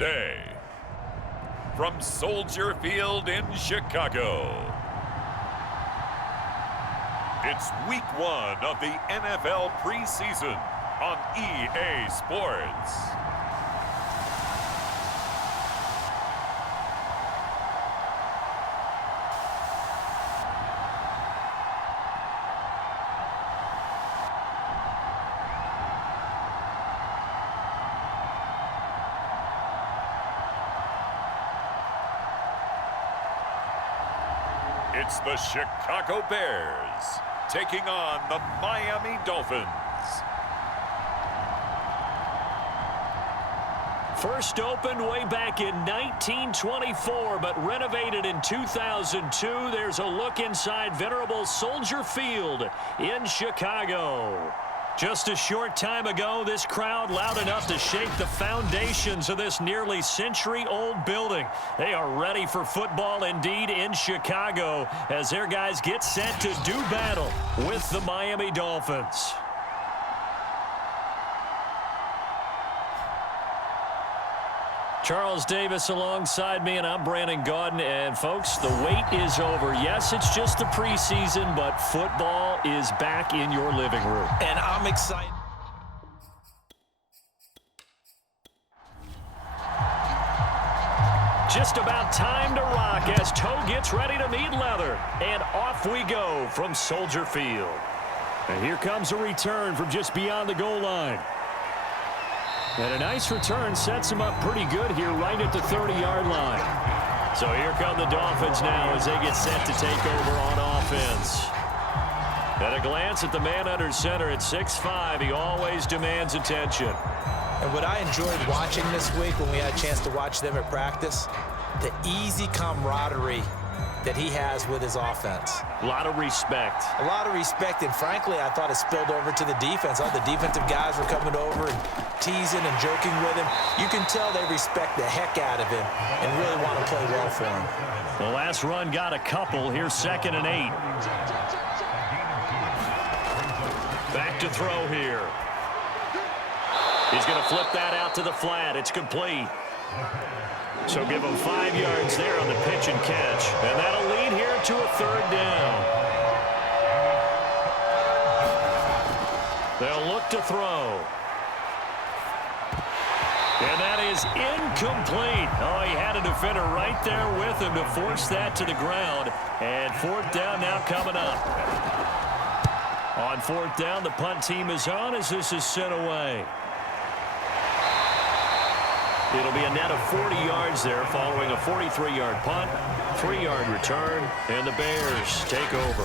today, from Soldier Field in Chicago, it's Week 1 of the NFL preseason on EA Sports. It's the Chicago Bears taking on the Miami Dolphins. First opened way back in 1924, but renovated in 2002. There's a look inside venerable Soldier Field in Chicago. Just a short time ago, this crowd loud enough to shake the foundations of this nearly century-old building. They are ready for football indeed in Chicago as their guys get set to do battle with the Miami Dolphins. Charles Davis alongside me, and I'm Brandon Gaudin. And, folks, the wait is over. Yes, it's just the preseason, but football is back in your living room. And I'm excited. Just about time to rock as toe gets ready to meet leather. And off we go from Soldier Field. And here comes a return from just beyond the goal line. And a nice return sets him up pretty good here right at the 30-yard line. So here come the Dolphins now as they get set to take over on offense. At a glance at the man under center at 6'5", he always demands attention. And what I enjoyed watching this week when we had a chance to watch them at practice, the easy camaraderie that he has with his offense. A lot of respect. A lot of respect, and frankly, I thought it spilled over to the defense. All the defensive guys were coming over and teasing and joking with him. You can tell they respect the heck out of him and really want to play well for him. The last run got a couple. Here's 2nd and 8. Back to throw here. He's going to flip that out to the flat. It's complete. So give him 5 yards there on the pitch and catch. And that'll lead here to a 3rd down. They'll look to throw. And that is incomplete. Oh, he had a defender right there with him to force that to the ground. And 4th down now coming up. On 4th down, the punt team is on as this is sent away. It'll be a net of 40 yards there following a 43-yard punt, 3-yard return, and the Bears take over.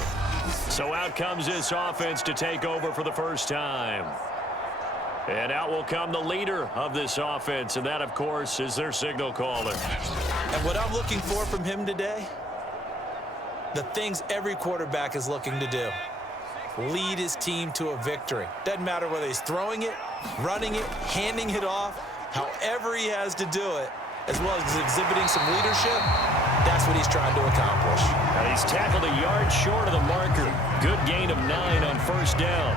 So out comes this offense to take over for the first time. And out will come the leader of this offense, and that, of course, is their signal caller. And what I'm looking for from him today, the things every quarterback is looking to do. Lead his team to a victory. Doesn't matter whether he's throwing it, running it, handing it off, however he has to do it, as well as exhibiting some leadership, that's what he's trying to accomplish. And he's tackled a yard short of the marker. Good gain of 9 on 1st down.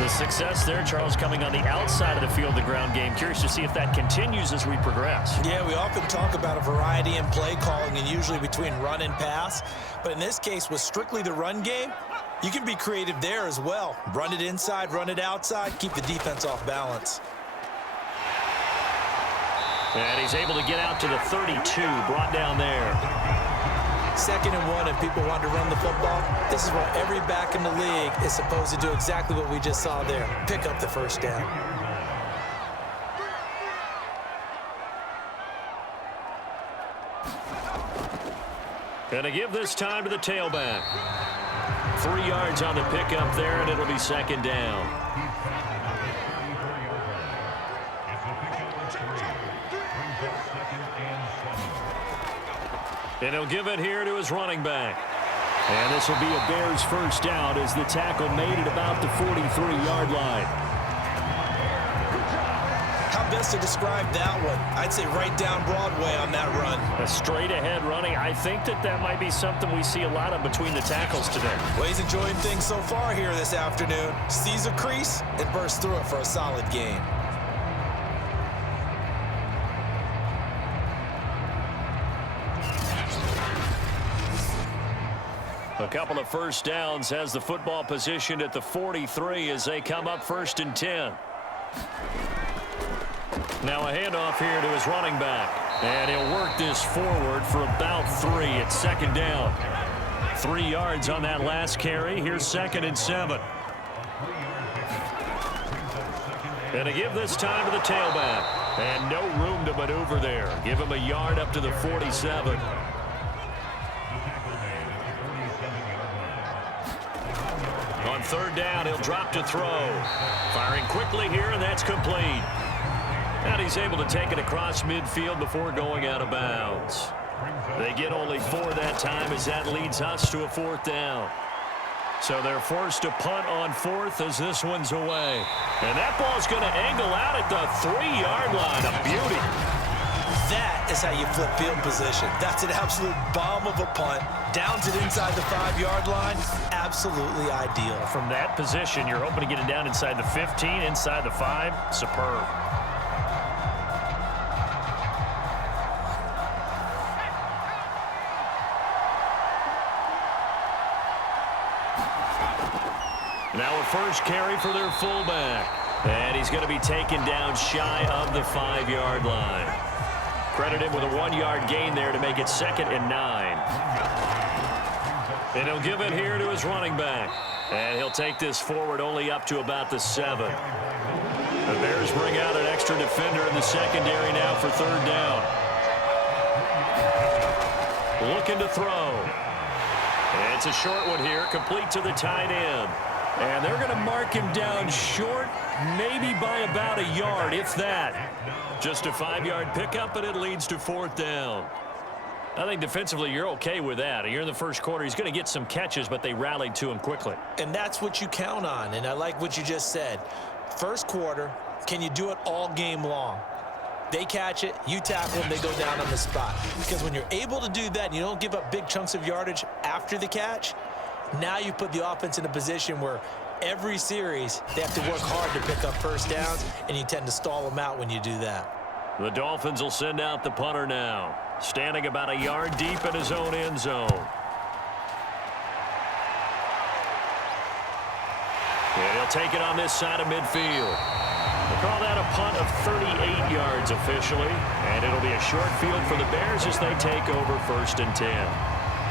The success there, Charles, coming on the outside of the field, the ground game. Curious to see if that continues as we progress. Yeah, we often talk about a variety in play calling and usually between run and pass. But in this case, with strictly the run game, you can be creative there as well. Run it inside, run it outside, keep the defense off balance. And he's able to get out to the 32, brought down there. 2nd and 1, and people want to run the football. This is where every back in the league is supposed to do exactly what we just saw there. Pick up the 1st down. Gonna give this time to the tailback. 3 yards on the pickup there, and it'll be 2nd down. And he'll give it here to his running back. And this will be a Bears first down as the tackle made it about the 43-yard line. How best to describe that one? I'd say right down Broadway on that run. A straight-ahead running. I think that might be something we see a lot of between the tackles today. Well, he's enjoying things so far here this afternoon. Sees a crease and bursts through it for a solid gain. A couple of first downs, has the football positioned at the 43 as they come up 1st and 10. Now a handoff here to his running back. And he'll work this forward for about 3 at 2nd down. 3 yards on that last carry. Here's 2nd and 7. And to give this time to the tailback. And no room to maneuver there. Give him a yard up to the 47. On 3rd down, he'll drop to throw. Firing quickly here, and that's complete. And he's able to take it across midfield before going out of bounds. They get only 4 that time as that leads us to a 4th down. So they're forced to punt on 4th as this one's away. And that ball's going to angle out at the 3-yard line. A beauty. That is how you flip field position. That's an absolute bomb of a punt. Downs it inside the 5-yard line. Absolutely ideal. From that position, you're hoping to get it down inside the 15, inside the 5. Superb. Now a first carry for their fullback. And he's going to be taken down shy of the 5-yard line. Credit him with a 1-yard gain there to make it 2nd and 9. And he'll give it here to his running back. And he'll take this forward only up to about the 7. The Bears bring out an extra defender in the secondary now for 3rd down. Looking to throw. And it's a short one here, complete to the tight end. And they're going to mark him down short, maybe by about a yard, if that. Just a 5-yard pickup, and it leads to 4th down. I think defensively you're okay with that. You're in the first quarter. He's going to get some catches, but they rallied to him quickly. And that's what you count on, and I like what you just said. First quarter, can you do it all game long? They catch it, you tackle them, they go down on the spot. Because when you're able to do that and you don't give up big chunks of yardage after the catch, now you put the offense in a position where every series they have to work hard to pick up first downs, and you tend to stall them out when you do that. The Dolphins will send out the punter now, standing about a yard deep in his own end zone. And he'll take it on this side of midfield. We'll call that a punt of 38 yards officially, and it'll be a short field for the Bears as they take over 1st and 10.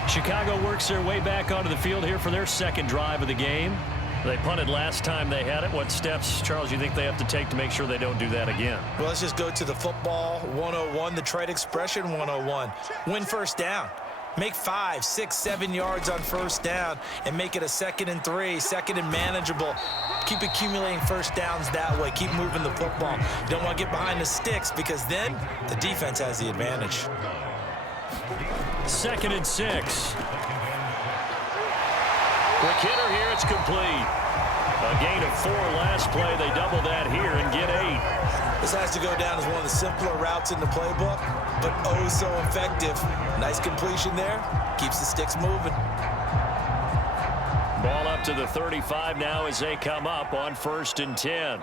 Chicago works their way back onto the field here for their 2nd drive of the game. They punted last time they had it. What steps, Charles, you think they have to take to make sure they don't do that again? Well, let's just go to the football 101, the trade expression 101. Win first down. Make 5, 6, 7 yards on first down and make it a 2nd and 3, 2nd and manageable. Keep accumulating first downs that way. Keep moving the football. You don't want to get behind the sticks because then the defense has the advantage. 2nd and 6. Quick hitter here, it's complete. A gain of 4 last play. They double that here and get 8. This has to go down as one of the simpler routes in the playbook, but oh so effective. Nice completion there. Keeps the sticks moving. Ball up to the 35 now as they come up on 1st and 10.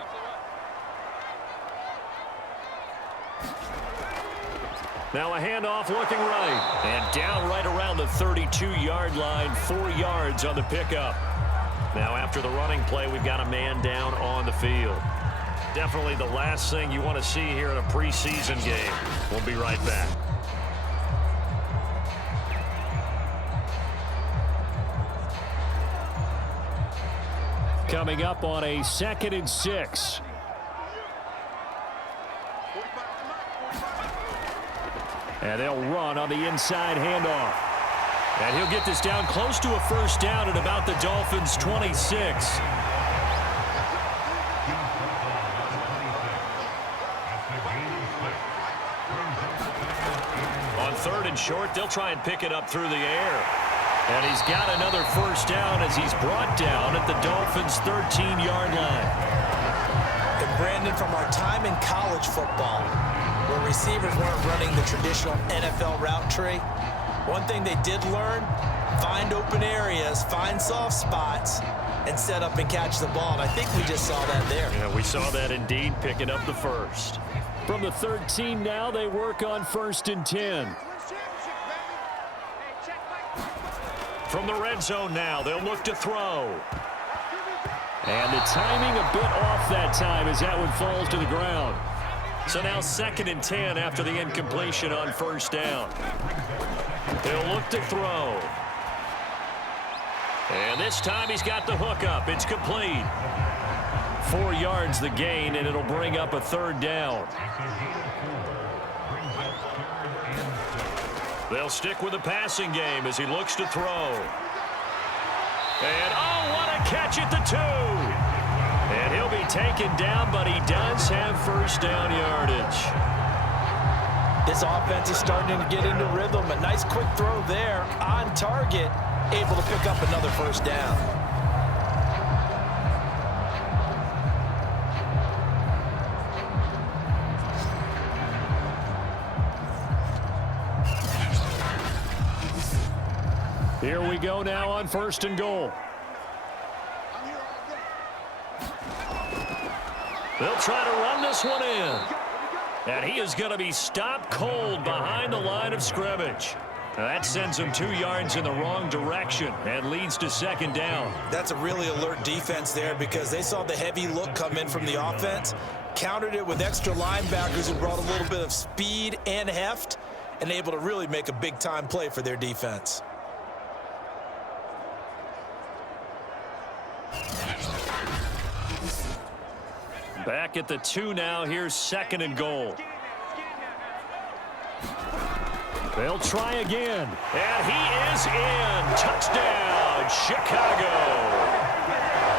Now a handoff looking right. And down right around the 32-yard line, 4 yards on the pickup. Now after the running play, we've got a man down on the field. Definitely the last thing you want to see here in a preseason game. We'll be right back. Coming up on a 2nd and 6. And they'll run on the inside handoff. And he'll get this down close to a first down at about the Dolphins' 26. On 3rd and short, they'll try and pick it up through the air. And he's got another first down as he's brought down at the Dolphins' 13-yard line. And Brandon, from our time in college football, where receivers weren't running the traditional NFL route tree, one thing they did learn, find open areas, find soft spots, and set up and catch the ball. And I think we just saw that there. Yeah, we saw that indeed, picking up the first. From the 13 now, they work on 1st and 10. From the red zone now, they'll look to throw. And the timing a bit off that time as that one falls to the ground. So now 2nd and 10 after the incompletion on 1st down. They'll look to throw. And this time he's got the hook up. It's complete. 4 yards the gain, and it'll bring up a 3rd down. They'll stick with the passing game as he looks to throw. And, oh, what a catch at the 2. And he'll be taken down, but he does have 1st down yardage. This offense is starting to get into rhythm. A nice quick throw there on target, able to pick up another 1st down. Here we go now on 1st and goal. They'll try to run this one in. And he is going to be stopped cold behind the line of scrimmage. Now that sends him 2 yards in the wrong direction and leads to 2nd down. That's a really alert defense there because they saw the heavy look come in from the offense, countered it with extra linebackers who brought a little bit of speed and heft, and able to really make a big-time play for their defense. Back at the 2 now. Here's 2nd and goal. They'll try again. And he is in. Touchdown, Chicago.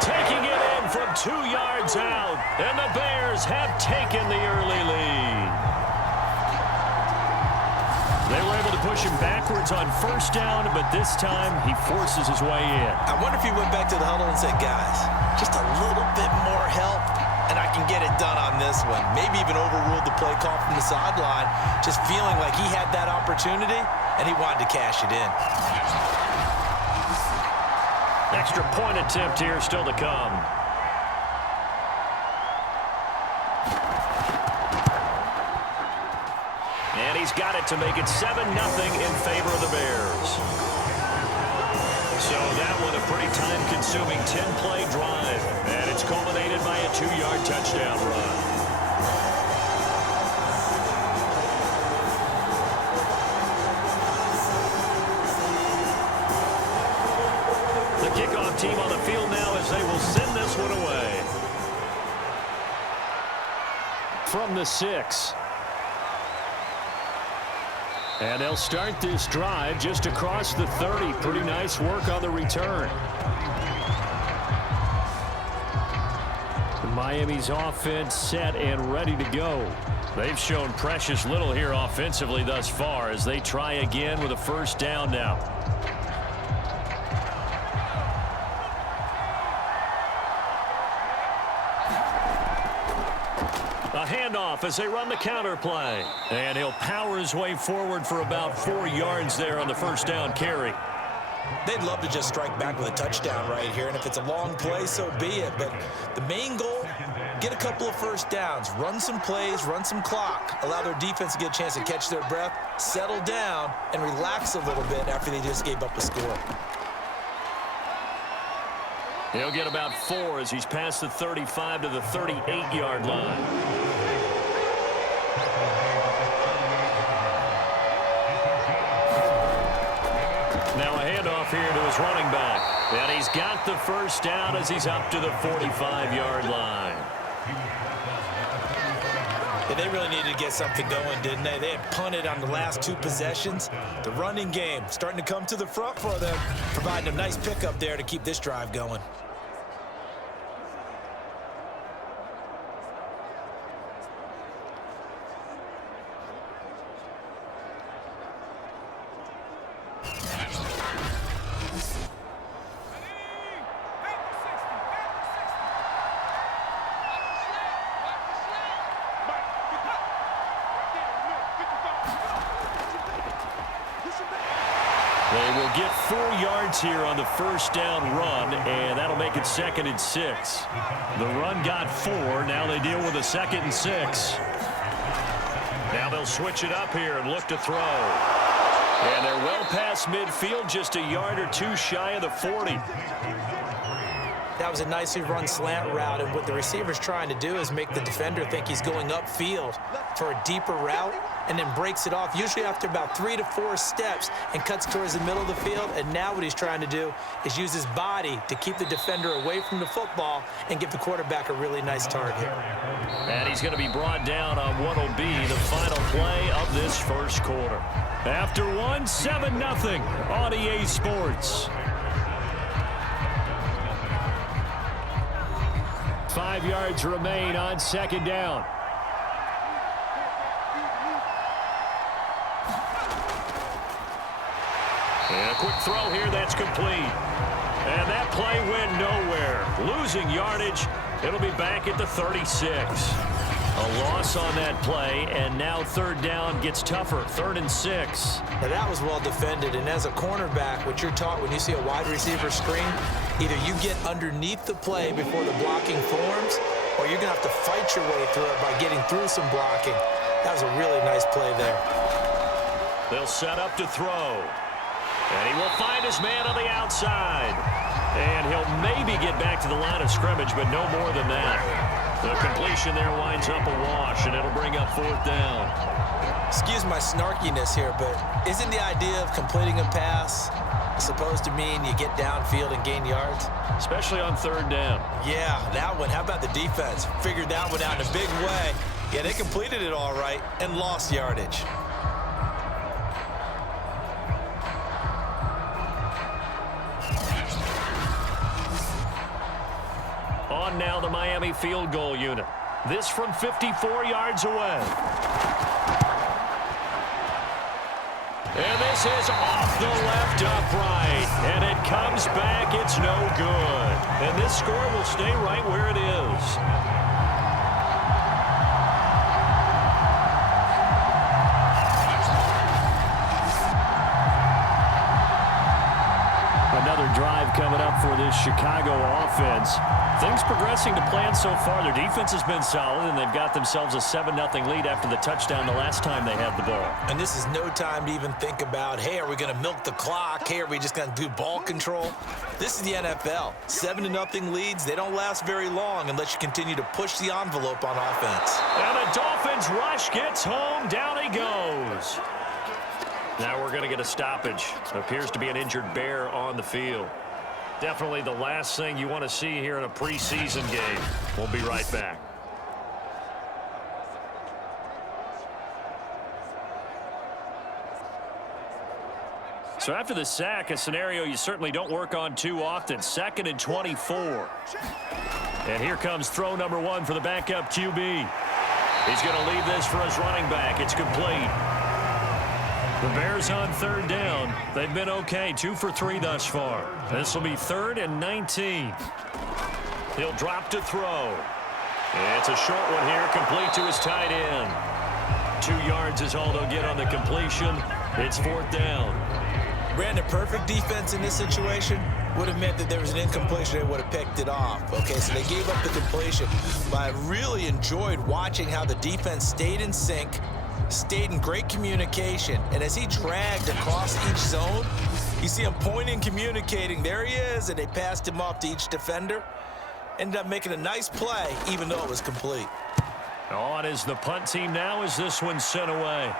Taking it in from 2 yards out. And the Bears have taken the early lead. They were able to push him backwards on 1st down, but this time he forces his way in. I wonder if he went back to the huddle and said, guys, just a little bit more help, and I can get it done on this one. Maybe even overruled the play call from the sideline, just feeling like he had that opportunity, and he wanted to cash it in. Extra point attempt here still to come. And he's got it to make it 7-0 in favor of the Bears. So that one a pretty time-consuming 10-play drive. And it's culminated by a 2-yard touchdown run. The kickoff team on the field now as they will send this one away. From the 6. And they'll start this drive just across the 30. Pretty nice work on the return. Miami's offense set and ready to go. They've shown precious little here offensively thus far as they try again with a 1st down now. A handoff as they run the counter play. And he'll power his way forward for about 4 yards there on the 1st down carry. They'd love to just strike back with a touchdown right here, and if it's a long play, so be it. But the main goal, get a couple of 1st downs, run some plays, run some clock, allow their defense to get a chance to catch their breath, settle down, and relax a little bit after they just gave up a score. He'll get about 4 as he's past the 35 to the 38-yard line. Now a handoff here to his running back. And he's got the 1st down as he's up to the 45-yard line. Yeah, they really needed to get something going, didn't they? They had punted on the last 2 possessions. The running game starting to come to the front for them, providing a nice pickup there to keep this drive going. They will get 4 yards here on the 1st down run, and that'll make it 2nd and 6. The run got 4. Now they deal with a 2nd and 6. Now they'll switch it up here and look to throw. And they're well past midfield, just a yard or two shy of the 40. That was a nicely run slant route, and what the receiver's trying to do is make the defender think he's going upfield for a deeper route, and then breaks it off, usually after about 3 to 4 steps, and cuts towards the middle of the field. And now what he's trying to do is use his body to keep the defender away from the football and give the quarterback a really nice target. And he's going to be brought down on what will be the final play of this first quarter. After one, 7-0 on EA Sports. 5 yards remain on second down. And a quick throw here, that's complete. And that play went nowhere. Losing yardage, it'll be back at the 36. A loss on that play, and now third down gets tougher, 3rd and 6. Now that was well defended, and as a cornerback, what you're taught when you see a wide receiver screen, either you get underneath the play before the blocking forms, or you're going to have to fight your way through it by getting through some blocking. That was a really nice play there. They'll set up to throw. And he will find his man on the outside. And he'll maybe get back to the line of scrimmage, but no more than that. The completion there winds up a wash, and it'll bring up 4th down. Excuse my snarkiness here, but isn't the idea of completing a pass supposed to mean you get downfield and gain yards? Especially on 3rd down. Yeah, that one. How about the defense? Figured that one out in a big way. Yeah, they completed it all right and lost yardage. On now the Miami field goal unit. This from 54 yards away. And this is off the left upright. And it comes back. It's no good. And this score will stay right where it is. Another drive coming up for this Chicago offense. Things progressing to plan so far. Their defense has been solid, and they've got themselves a 7-0 lead after the touchdown the last time they had the ball. And this is no time to even think about, hey, are we going to milk the clock? Hey, are we just going to do ball control? This is the NFL. 7-0 leads, they don't last very long unless you continue to push the envelope on offense. And the Dolphins rush gets home. Down he goes. Now we're going to get a stoppage. Appears to be an injured Bear on the field. Definitely the last thing you want to see here in a preseason game. We'll be right back. So after the sack, a scenario you certainly don't work on too often. 2nd and 24. And here comes throw number 1 for the backup QB. He's going to leave this for his running back. It's complete. The Bears on 3rd down. They've been okay, 2 for 3 thus far. This will be 3rd and 19. He'll drop to throw. It's a short one here, complete to his tight end. 2 yards is all they'll get on the completion. It's 4th down. Brandon, perfect defense in this situation would have meant that there was an incompletion. They would have picked it off. Okay, so they gave up the completion. But I really enjoyed watching how the defense stayed in sync, stayed in great communication, and as he dragged across each zone, you see him pointing, communicating. There he is, and they passed him off to each defender. Ended up making a nice play, even though it was complete. On is the punt team now as this one's sent away.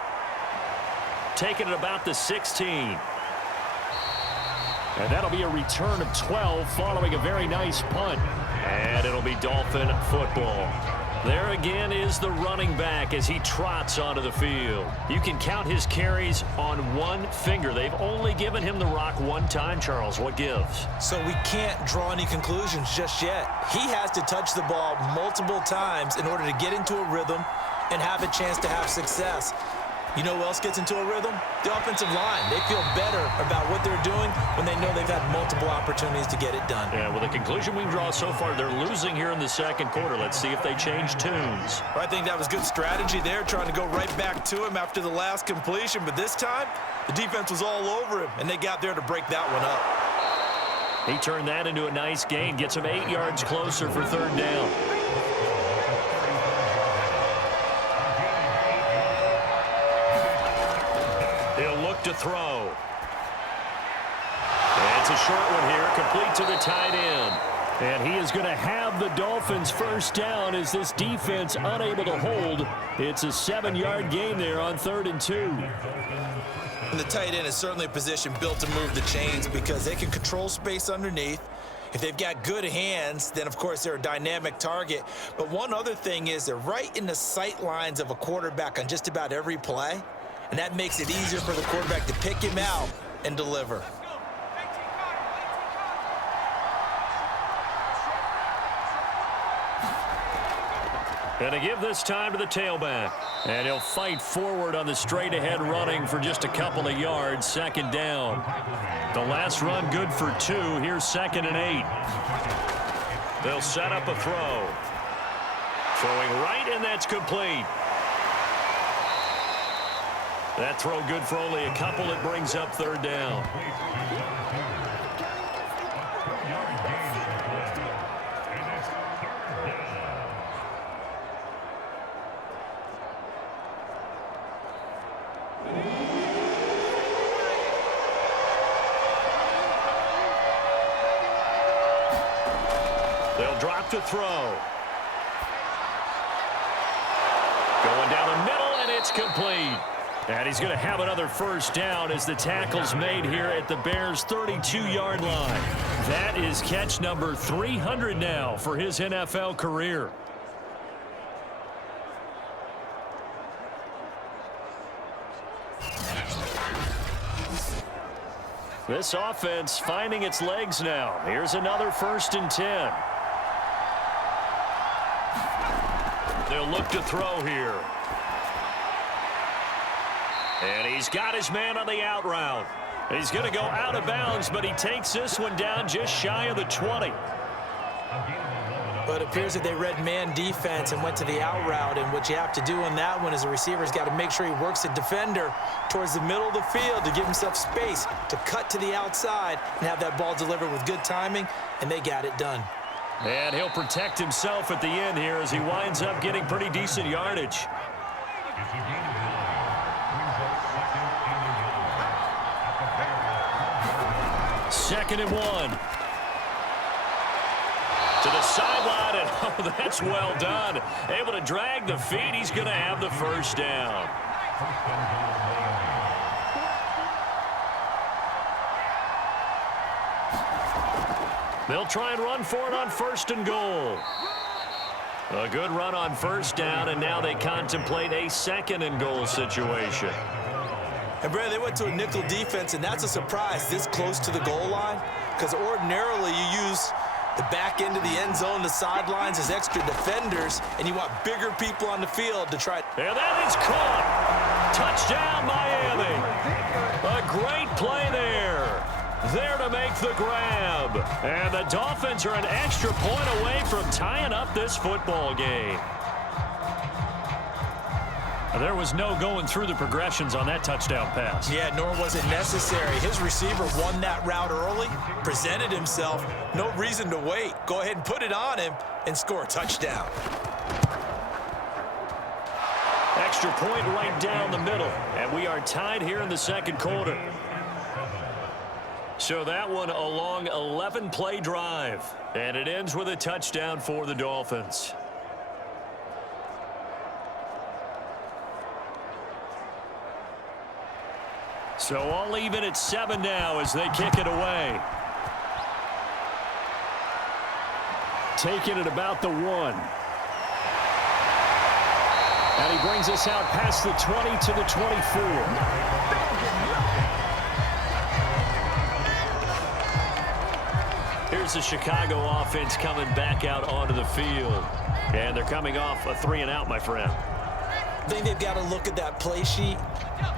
Taking it about the 16. And that'll be a return of 12 following a very nice punt. And it'll be Dolphin football. There again is the running back as he trots onto the field. You can count his carries on one finger. They've only given him the rock one time, Charles. What gives? So we can't draw any conclusions just yet. He has to touch the ball multiple times in order to get into a rhythm and have a chance to have success. You know who else gets into a rhythm? The offensive line. They feel better about what they're doing when they know they've had multiple opportunities to get it done. Yeah, well, the conclusion we can draw so far, they're losing here in the second quarter. Let's see if they change tunes. I think that was good strategy there, trying to go right back to him after the last completion. But this time, the defense was all over him, and they got there to break that one up. He turned that into a nice gain, gets him 8 yards closer for 3rd down. To throw. And it's a short one here, complete to the tight end. And he is going to have the Dolphins first down as this defense unable to hold. It's a 7-yard gain there on 3rd and 2. And the tight end is certainly a position built to move the chains because they can control space underneath. If they've got good hands, then, of course, they're a dynamic target. But one other thing is they're right in the sight lines of a quarterback on just about every play, and that makes it easier for the quarterback to pick him out and deliver. Going to give this time to the tailback. And he'll fight forward on the straight-ahead running for just a couple of yards. 2nd down. The last run good for 2. Here's 2nd and 8. They'll set up a throw. Throwing right, and that's complete. That throw good for only a couple. It brings up 3rd down. They'll drop to throw. Going down the middle, and it's complete. And he's going to have another first down as the tackle's made here at the Bears' 32-yard line. That is catch number 300 now for his NFL career. This offense finding its legs now. Here's another 1st and 10. They'll look to throw here. And he's got his man on the out route. He's going to go out of bounds, but he takes this one down just shy of the 20. But it appears that they read man defense and went to the out route, and what you have to do on that one is the receiver's got to make sure he works the defender towards the middle of the field to give himself space to cut to the outside and have that ball delivered with good timing, and they got it done. And he'll protect himself at the end here as he winds up getting pretty decent yardage. Second and 1. To the sideline, and oh, that's well done. Able to drag the feet. He's going to have the first down. They'll try and run for it on 1st and goal. A good run on 1st down, and now they contemplate a 2nd and goal situation. And, Brad, they went to a nickel defense, and that's a surprise this close to the goal line because ordinarily you use the back end of the end zone, the sidelines as extra defenders, and you want bigger people on the field to try. And that is caught. Touchdown, Miami. A great play there. There to make the grab. And the Dolphins are an extra point away from tying up this football game. There was no going through the progressions on that touchdown pass. Yeah, nor was it necessary. His receiver won that route early, presented himself. No reason to wait. Go ahead and put it on him and score a touchdown. Extra point right down the middle. And we are tied here in the 2nd quarter. So that one a long 11-play drive. And it ends with a touchdown for the Dolphins. So all even at 7 now as they kick it away. Taking it about the 1. And he brings us out past the 20 to the 24. Here's the Chicago offense coming back out onto the field. And they're coming off a 3 and out, my friend. I think they've got to look at that play sheet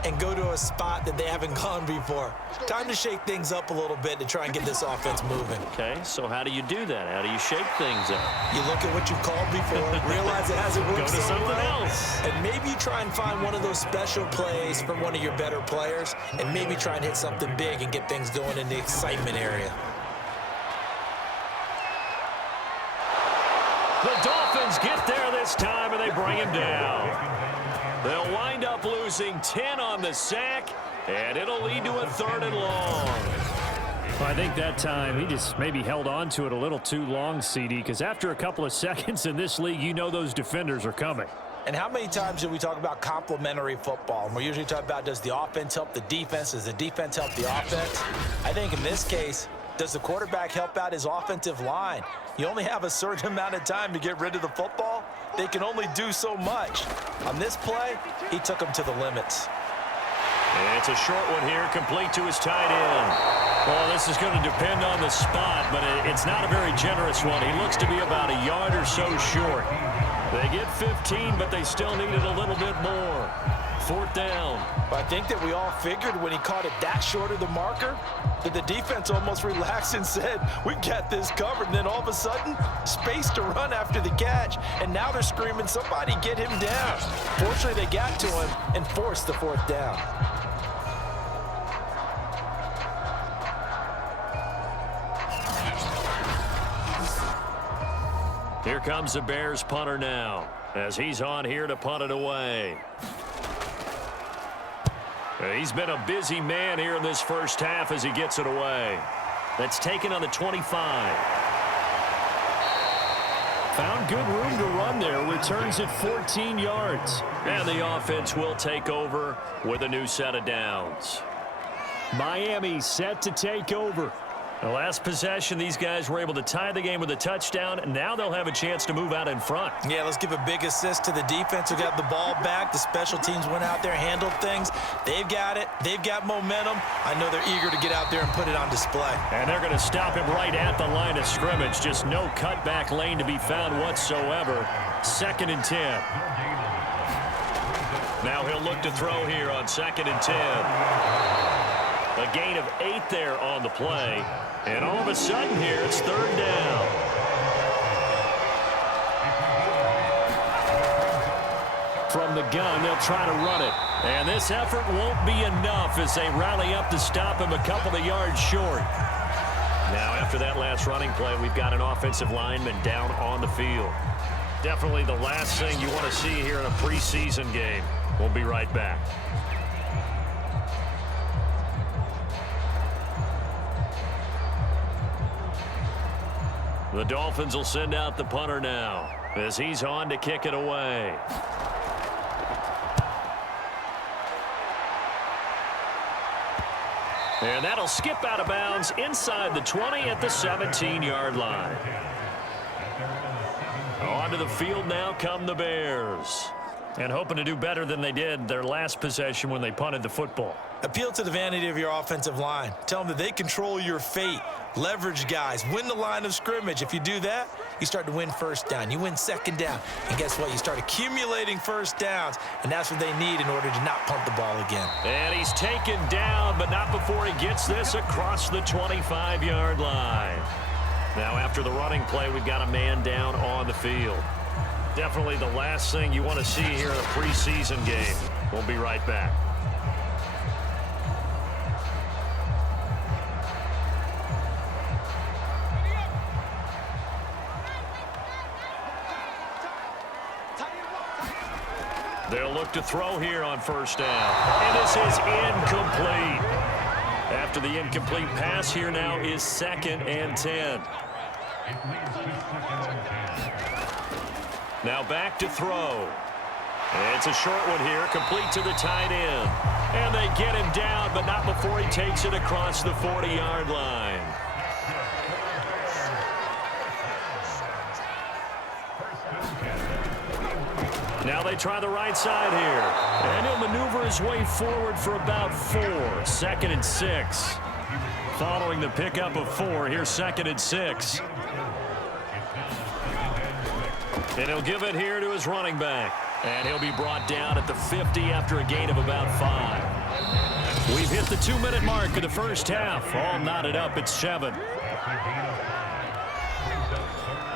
and go to a spot that they haven't gone before. Time to shake things up a little bit to try and get this offense moving. Okay, so how do you do that? How do you shake things up? You look at what you called before, realize it hasn't worked Go to so something well, else. and maybe you try and find one of those special plays from one of your better players, and maybe try and hit something big and get things going in the excitement area. The Dolphins get there this time, and they bring him down. They'll wind up losing 10 on the sack, And it'll lead to a 3rd and long. Well, I think that time he just maybe held on to it a little too long, CD, because after a couple of seconds in this league, you know those defenders are coming. And how many times do we talk about complementary football? And we're usually talking about, does the offense help the defense? Does the defense help the offense? I think in this case, does the quarterback help out his offensive line? You only have a certain amount of time to get rid of the football. They can only do so much. On this play, he took them to the limits. And it's a short one here, complete to his tight end. Well, this is going to depend on the spot, but it's not a very generous one. He looks to be about a yard or so short. They get 15, but they still needed a little bit more. 4th down. I think that we all figured when he caught it that short of the marker that the defense almost relaxed and said, we got this covered. And then all of a sudden, space to run after the catch. And now they're screaming, somebody get him down. Fortunately, they got to him and forced the 4th down. Here comes the Bears punter now as he's on here to punt it away. He's been a busy man here in this first half as he gets it away. That's taken on the 25. Found good room to run there. Returns at 14 yards. And the offense will take over with a new set of downs. Miami set to take over. The last possession, these guys were able to tie the game with a touchdown. Now they'll have a chance to move out in front. Yeah, let's give a big assist to the defense who got the ball back. The special teams went out there, handled things. They've got it. They've got momentum. I know they're eager to get out there and put it on display. And they're going to stop him right at the line of scrimmage. Just no cutback lane to be found whatsoever. 2nd and 10. Now he'll look to throw here on 2nd and 10. A gain of 8 there on the play. And all of a sudden here, it's 3rd down. From the gun, they'll try to run it. And this effort won't be enough as they rally up to stop him a couple of yards short. Now after that last running play, we've got an offensive lineman down on the field. Definitely the last thing you want to see here in a preseason game. We'll be right back. The Dolphins will send out the punter now as he's on to kick it away. And that'll skip out of bounds inside the 20 at the 17-yard line. Onto the field now come the Bears. And hoping to do better than they did their last possession when they punted the football. Appeal to the vanity of your offensive line. Tell them that they control your fate. Leverage guys. Win the line of scrimmage. If you do that, you start to win 1st down. You win 2nd down. And guess what? You start accumulating 1st downs. And that's what they need in order to not punt the ball again. And he's taken down, but not before he gets this across the 25-yard line. Now after the running play, we've got a man down on the field. Definitely the last thing you want to see here in a preseason game. We'll be right back. They'll look to throw here on 1st down. And this is incomplete. After the incomplete pass, here now is 2nd and 10. Now back to throw. It's a short one here, complete to the tight end. And they get him down, but not before he takes it across the 40-yard line. Now they try the right side here. And he'll maneuver his way forward for about 4. 2nd and 6. Following the pickup of 4, here's 2nd and 6. And he'll give it here to his running back. And he'll be brought down at the 50 after a gain of about 5. We've hit the 2-minute mark of the first half. All knotted up at 7.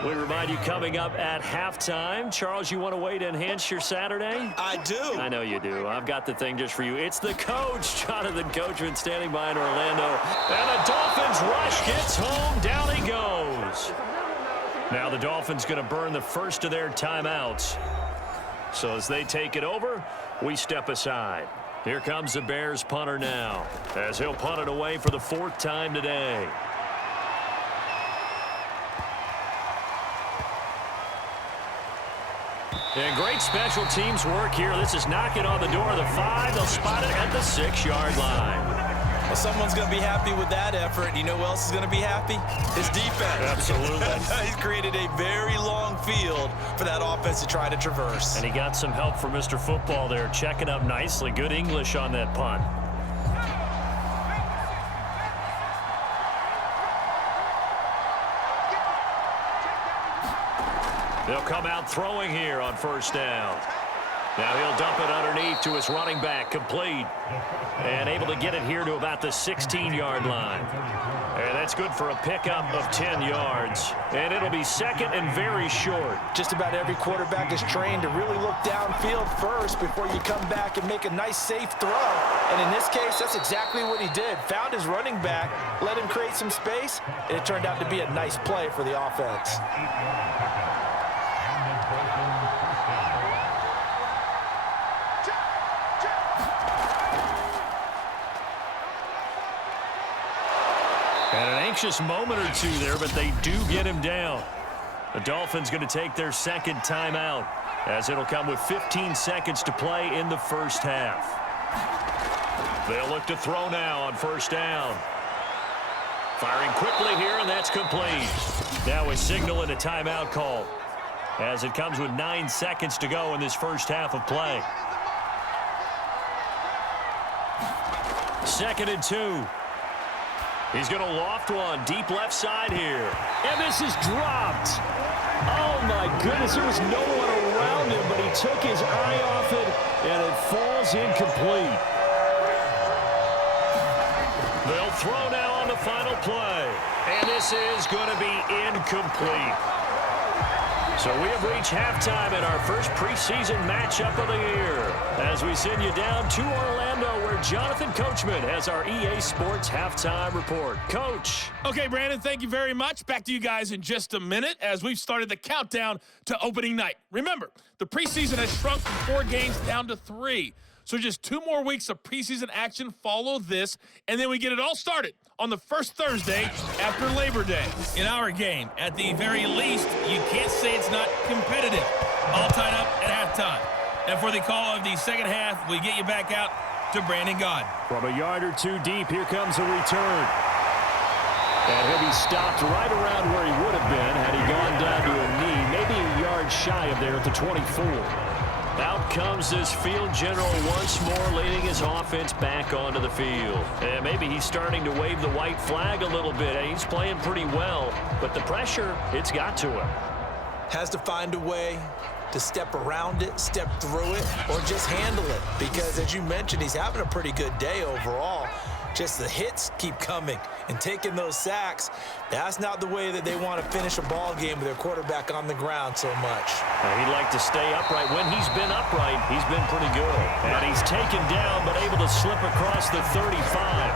We remind you coming up at halftime. Charles, you want a way to enhance your Saturday? I do. I know you do. I've got the thing just for you. It's the coach, Jonathan Coachman, standing by in Orlando. And the Dolphins rush gets home. Down he goes. Now the Dolphins going to burn the first of their timeouts. So as they take it over, we step aside. Here comes the Bears punter now, as he'll punt it away for the 4th time today. And great special teams work here. This is knocking on the door of the 5. They'll spot it at the 6-yard line. Well, someone's going to be happy with that effort. You know who else is going to be happy? His defense. Absolutely. He's created a very long field for that offense to try to traverse. And he got some help from Mr. Football there, checking up nicely. Good English on that punt. They'll come out throwing here on 1st down. Now he'll dump it underneath to his running back, complete. And able to get it here to about the 16-yard line. And that's good for a pickup of 10 yards. And it'll be 2nd and very short. Just about every quarterback is trained to really look downfield first before you come back and make a nice, safe throw. And in this case, that's exactly what he did. Found his running back, let him create some space, and it turned out to be a nice play for the offense. And an anxious moment or two there, but they do get him down. The Dolphins going to take their 2nd timeout, as it'll come with 15 seconds to play in the 1st half. They'll look to throw now on 1st down. Firing quickly here, and that's complete. Now a signal and a timeout call, as it comes with 9 seconds to go in this 1st half of play. 2nd and 2. He's going to loft one deep left side here. And this is dropped. Oh, my goodness. There was no one around him, but he took his eye off it, and it falls incomplete. They'll throw now on the final play. And this is going to be incomplete. So we have reached halftime in our first preseason matchup of the year, as we send you down to Orlando, where Jonathan Coachman has our EA Sports halftime report. Coach. Okay, Brandon, thank you very much. Back to you guys in just a minute as we've started the countdown to opening night. Remember, the preseason has shrunk from 4 games down to 3. So just 2 more weeks of preseason action follow this, and then we get it all started on the first Thursday after Labor Day. In our game, at the very least, you can't say it's not competitive. All tied up at halftime. And for the call of the second half, we get you back out to Brandon Gaud. From a yard or 2 deep, here comes a return. And he'll be stopped right around where he would have been had he gone down to a knee, maybe a yard shy of there at the 24. Out comes this field general once more, leading his offense back onto the field. And maybe he's starting to wave the white flag a little bit. He's playing pretty well, but the pressure, it's got to him. Has to find a way to step around it, step through it, or just handle it. Because as you mentioned, he's having a pretty good day overall. Just the hits keep coming and taking those sacks. That's not the way that they want to finish a ball game with their quarterback on the ground so much. He'd like to stay upright. When he's been upright, he's been pretty good. And he's taken down, but able to slip across the 35.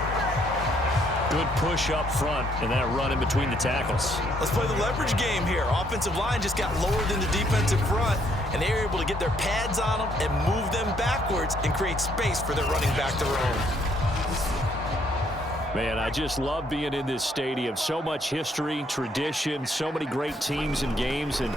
Good push up front in that run in between the tackles. Let's play the leverage game here. Offensive line just got lower than the defensive front, and they were able to get their pads on them and move them backwards and create space for their running back to roam. Man, I just love being in this stadium. So much history, tradition, so many great teams and games, and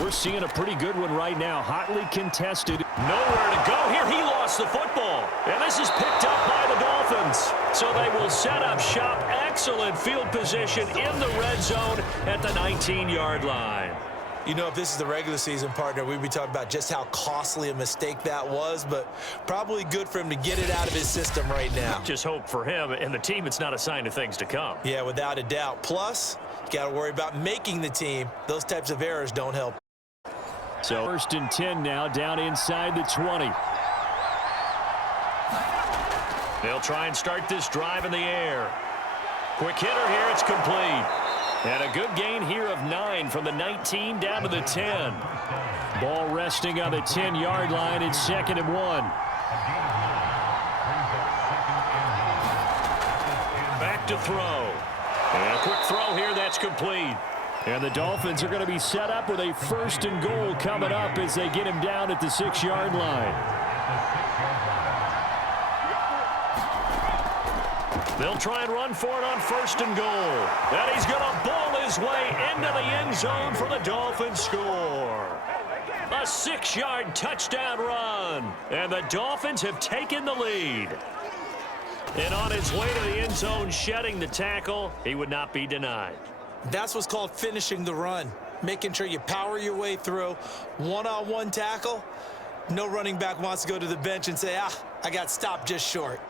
we're seeing a pretty good one right now. Hotly contested. Nowhere to go here. He lost the football. And this is picked up by the Dolphins. So they will set up shop. Excellent field position in the red zone at the 19-yard line. You know, if this is the regular season, partner, we'd be talking about just how costly a mistake that was, but probably good for him to get it out of his system right now. Just hope for him and the team it's not a sign of things to come. Yeah, without a doubt. Plus, you got to worry about making the team. Those types of errors don't help. So 1st and 10 now, down inside the 20. They'll try and start this drive in the air. Quick hitter here, it's complete. And a good gain here of 9 from the 19 down to the 10. Ball resting on the 10-yard line. It's 2nd and 1. Back to throw. And a quick throw here, that's complete. And the Dolphins are going to be set up with a 1st and goal coming up as they get him down at the 6-yard line. They'll try and run for it on 1st and goal. And he's going to bowl his way into the end zone for the Dolphins score. A 6-yard touchdown run. And the Dolphins have taken the lead. And on his way to the end zone, shedding the tackle, he would not be denied. That's what's called finishing the run. Making sure you power your way through. One-on-one tackle. No running back wants to go to the bench and say, I got stopped just short.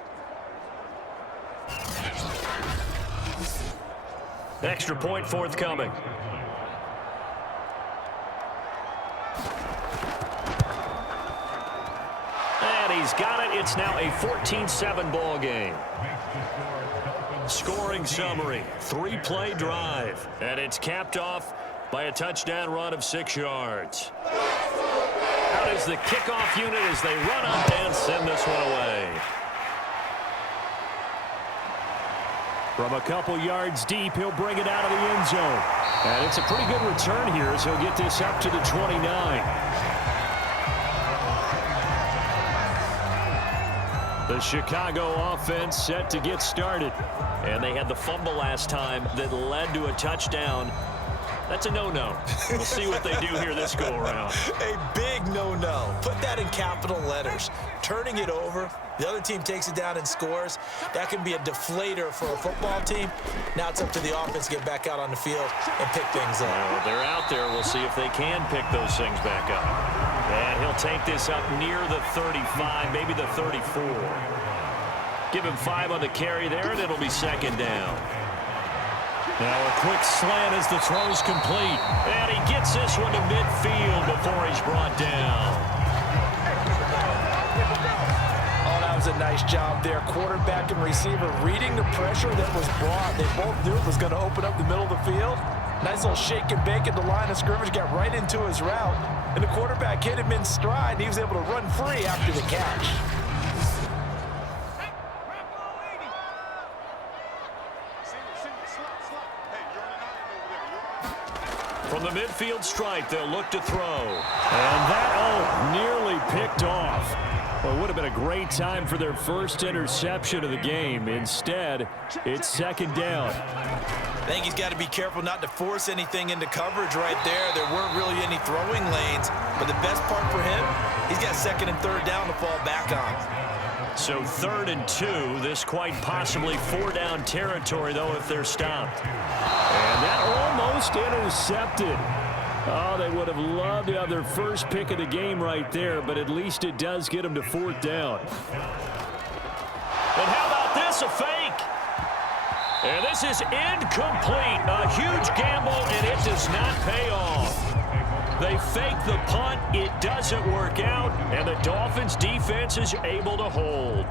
Extra point forthcoming. And he's got it. It's now a 14-7 ball game. Scoring summary, 3-play drive. And it's capped off by a touchdown run of 6 yards. Out is the kickoff unit as they run up and send this one away. From a couple yards deep, he'll bring it out of the end zone. And it's a pretty good return here as he'll get this up to the 29. The Chicago offense set to get started. And they had the fumble last time that led to a touchdown. That's a no-no. We'll see what they do here this go-around. A big no-no. Put that in capital letters. Turning it over, the other team takes it down and scores. That can be a deflator for a football team. Now it's up to the offense to get back out on the field and pick things up. Well, they're out there. We'll see if they can pick those things back up. And he'll take this up near the 35, maybe the 34. Give him 5 on the carry there, and it'll be 2nd down. Now a quick slant as the throw's complete. And he gets this one to midfield before he's brought down. Oh, that was a nice job there. Quarterback and receiver reading the pressure that was brought. They both knew it was going to open up the middle of the field. Nice little shake and bake at the line of scrimmage. Got right into his route. And the quarterback hit him in stride, and he was able to run free after the catch. From the midfield stripe, they'll look to throw. And that, nearly picked off. Well, it would have been a great time for their first interception of the game. Instead, it's 2nd down. I think he's got to be careful not to force anything into coverage right there. There weren't really any throwing lanes. But the best part for him, he's got 2nd and 3rd down to fall back on. So 3rd and 2, this quite possibly 4-down territory, though, if they're stopped. And that almost intercepted. Oh, they would have loved to have their first pick of the game right there, but at least it does get them to 4th down. And how about this, a fake? And this is incomplete. A huge gamble, and it does not pay off. They fake the punt. It doesn't work out, and the Dolphins' defense is able to hold.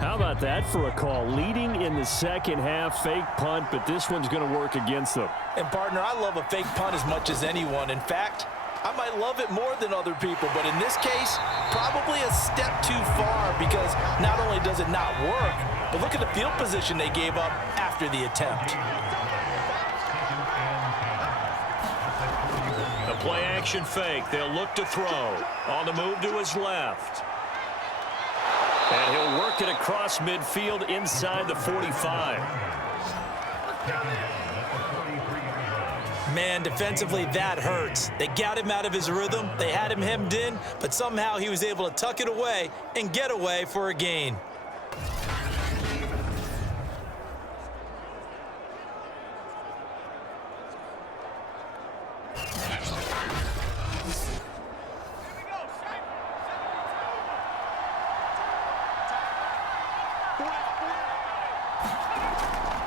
How about that for a call? Leading in the 2nd half, fake punt, but this one's going to work against them. And, partner, I love a fake punt as much as anyone. In fact, I might love it more than other people, but in this case, probably a step too far because not only does it not work, but look at the field position they gave up after the attempt. A play-action fake. They'll look to throw. On the move to his left. And he'll work it across midfield inside the 45. Man, defensively, that hurts. They got him out of his rhythm. They had him hemmed in, but somehow he was able to tuck it away and get away for a gain.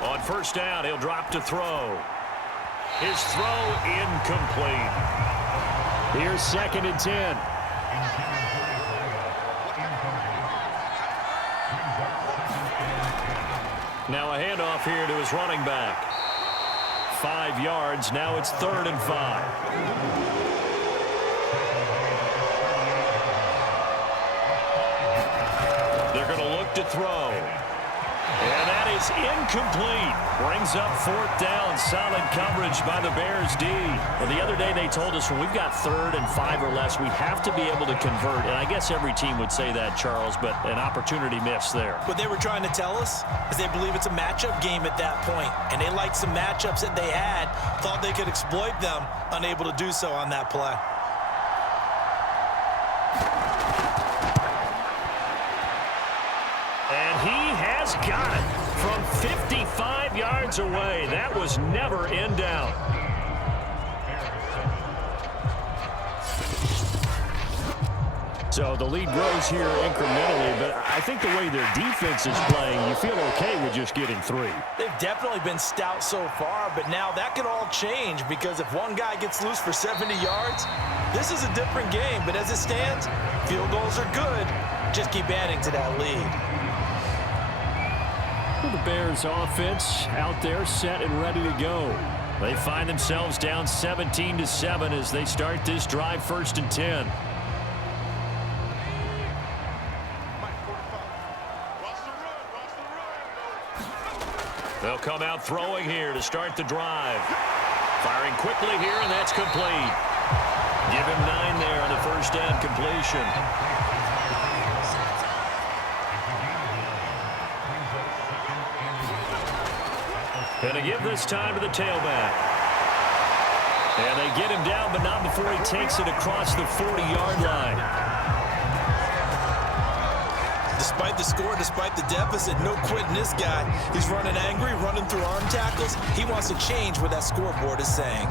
On 1st down, he'll drop to throw. His throw incomplete. Here's 2nd and 10. Now a handoff here to his running back. 5 yards. Now it's 3rd and 5. They're going to look to throw. And that is incomplete. Brings up 4th down. Solid coverage by the Bears D. Well, the other day they told us when we've got 3rd and 5 or less, we have to be able to convert. And I guess every team would say that, Charles, but an opportunity missed there. What they were trying to tell us is they believe it's a matchup game at that point, and they liked some matchups that they had, thought they could exploit them, unable to do so on that play. And he has got it from 55 yards away. That was never in doubt. So the lead grows here incrementally, but I think the way their defense is playing, you feel okay with just getting 3. They've definitely been stout so far, but now that could all change because if one guy gets loose for 70 yards, this is a different game. But as it stands, field goals are good. Just keep adding to that lead. The Bears offense out there set and ready to go. They find themselves down 17-7 as they start this drive 1st and 10. They'll come out throwing here to start the drive. Firing quickly here, and that's complete. Give him 9 there on the 1st down completion. Gonna give this time to the tailback. And they get him down, but not before he takes it across the 40-yard line. Despite the score, despite the deficit, no quitting this guy. He's running angry, running through arm tackles. He wants to change what that scoreboard is saying.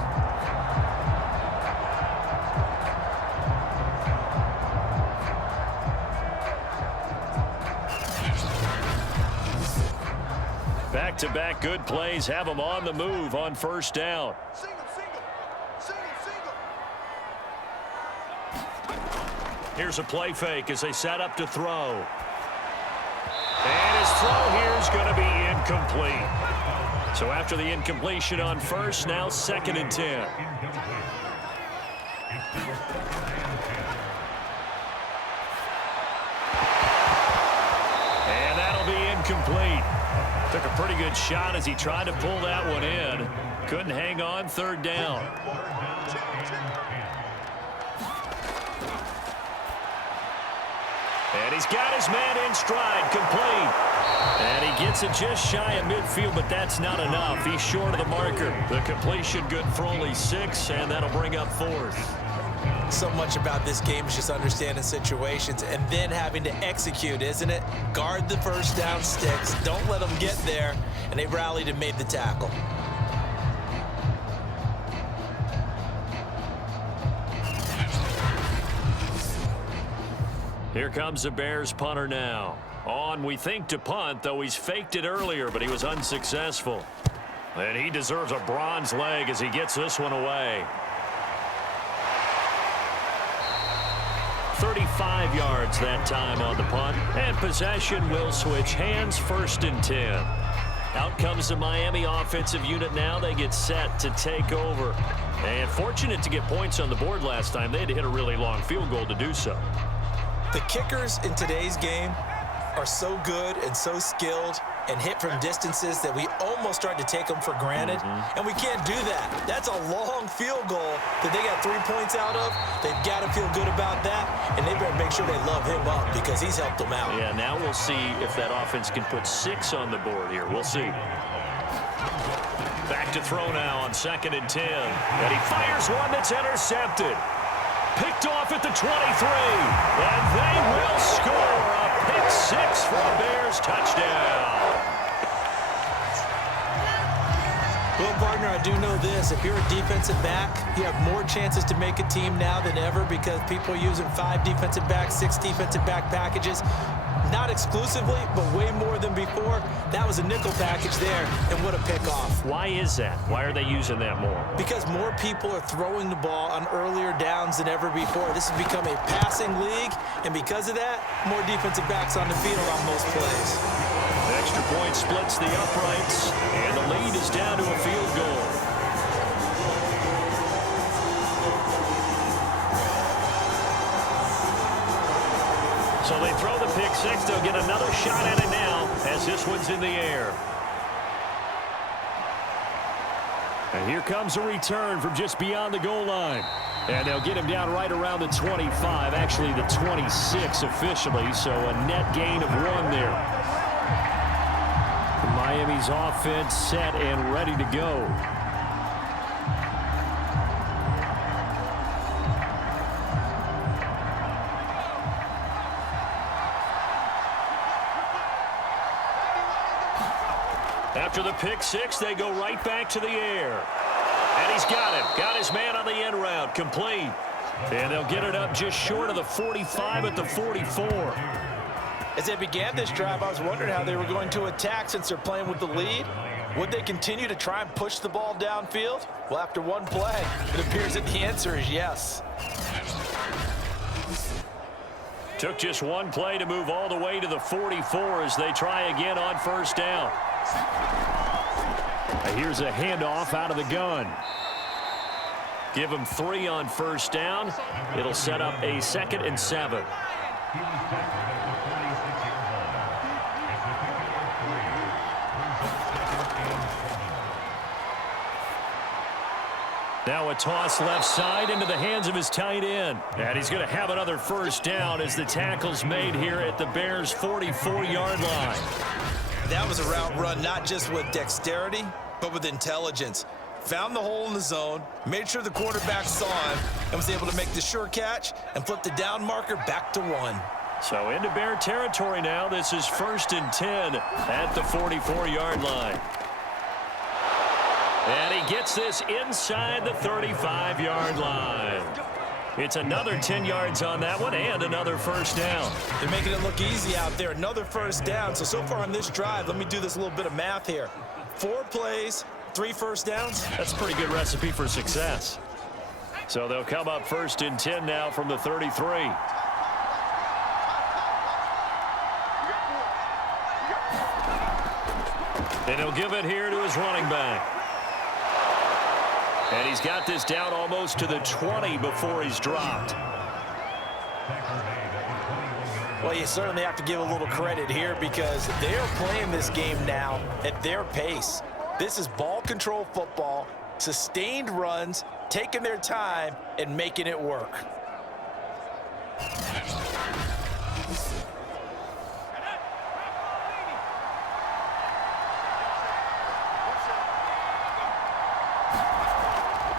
Back-to-back good plays have them on the move on 1st down. Here's a play fake as they set up to throw. And his throw here is going to be incomplete. So after the incompletion on 1st, now 2nd and 10. And that'll be incomplete. Took a pretty good shot as he tried to pull that one in. Couldn't hang on 3rd down. And he's got his man in stride, complete. And he gets it just shy of midfield, but that's not enough. He's short of the marker. The completion good for only 6, and that'll bring up 4th. So much about this game is just understanding situations and then having to execute, isn't it? Guard the 1st down sticks. Don't let them get there. And they rallied and made the tackle. Here comes the Bears punter now. On, we think, to punt, though he's faked it earlier, but he was unsuccessful. And he deserves a bronze leg as he gets this one away. 35 yards that time on the punt, and possession will switch hands 1st and 10. Out comes the Miami offensive unit now. They get set to take over. And fortunate to get points on the board last time. They had to hit a really long field goal to do so. The kickers in today's game are so good and so skilled and hit from distances that we almost start to take them for granted. And we can't do that. That's a long field goal that they got 3 points out of. They've got to feel good about that, and they better make sure they love him up because he's helped them out. Yeah, now we'll see if that offense can put 6 on the board here. We'll see. Back to throw now on 2nd and 10. And he fires one that's intercepted. Picked off at the 23. And they will score a pick 6 for a Bears touchdown. Well, partner, I do know this. If you're a defensive back, you have more chances to make a team now than ever because people are using 5 defensive backs, 6 defensive back packages. Not exclusively, but way more than before. That was a nickel package there, and what a pickoff. Why is that? Why are they using that more? Because more people are throwing the ball on earlier downs than ever before. This has become a passing league, and because of that, more defensive backs on the field on most plays. Extra point splits the uprights, and the lead is down to a field goal. So they throw the pick 6. They'll get another shot at it now as this one's in the air. And here comes a return from just beyond the goal line. And they'll get him down right around the 25, actually the 26 officially, so a net gain of 1 there. Miami's offense set and ready to go. After the pick six, they go right back to the air. And he's got him. Got his man on the end route. Complete. And they'll get it up just short of the 45 at the 44. As they began this drive, I was wondering how they were going to attack since they're playing with the lead. Would they continue to try and push the ball downfield? Well, after one play, it appears that the answer is yes. Took just one play to move all the way to the 44 as they try again on first down. Here's a handoff out of the gun. Give him 3 on first down. It'll set up a 2nd and 7. Now a toss left side into the hands of his tight end. And he's going to have another first down as the tackle's made here at the Bears' 44-yard line. That was a route run not just with dexterity, but with intelligence. Found the hole in the zone, made sure the quarterback saw him, and was able to make the sure catch and flip the down marker back to 1. So into Bear territory now. This is 1st and 10 at the 44-yard line. And he gets this inside the 35-yard line. It's another 10 yards on that one and another first down. They're making it look easy out there. Another first down. So far on this drive, let me do this little bit of math here. 4 plays, 3 first downs. That's a pretty good recipe for success. So they'll come up 1st and 10 now from the 33. And he'll give it here to his running back. And he's got this down almost to the 20 before he's dropped. Well, you certainly have to give a little credit here because they're playing this game now at their pace. This is ball control football, sustained runs, taking their time and making it work.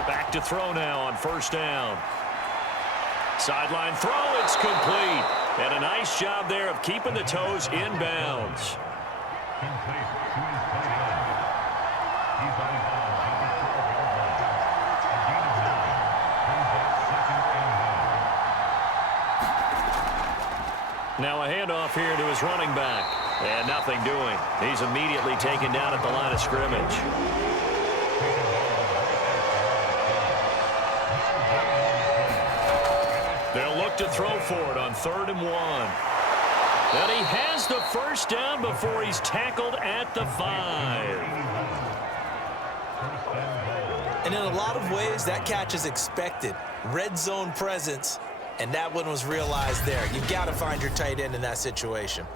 Back to throw now on first down. Sideline throw, it's complete. And a nice job there of keeping the toes inbounds. Now a handoff here to his running back. And nothing doing. He's immediately taken down at the line of scrimmage. They'll look to throw for it on 3rd and 1. And he has the first down before he's tackled at the 5. And in a lot of ways, that catch is expected. Red zone presence, and that one was realized there. You've got to find your tight end in that situation.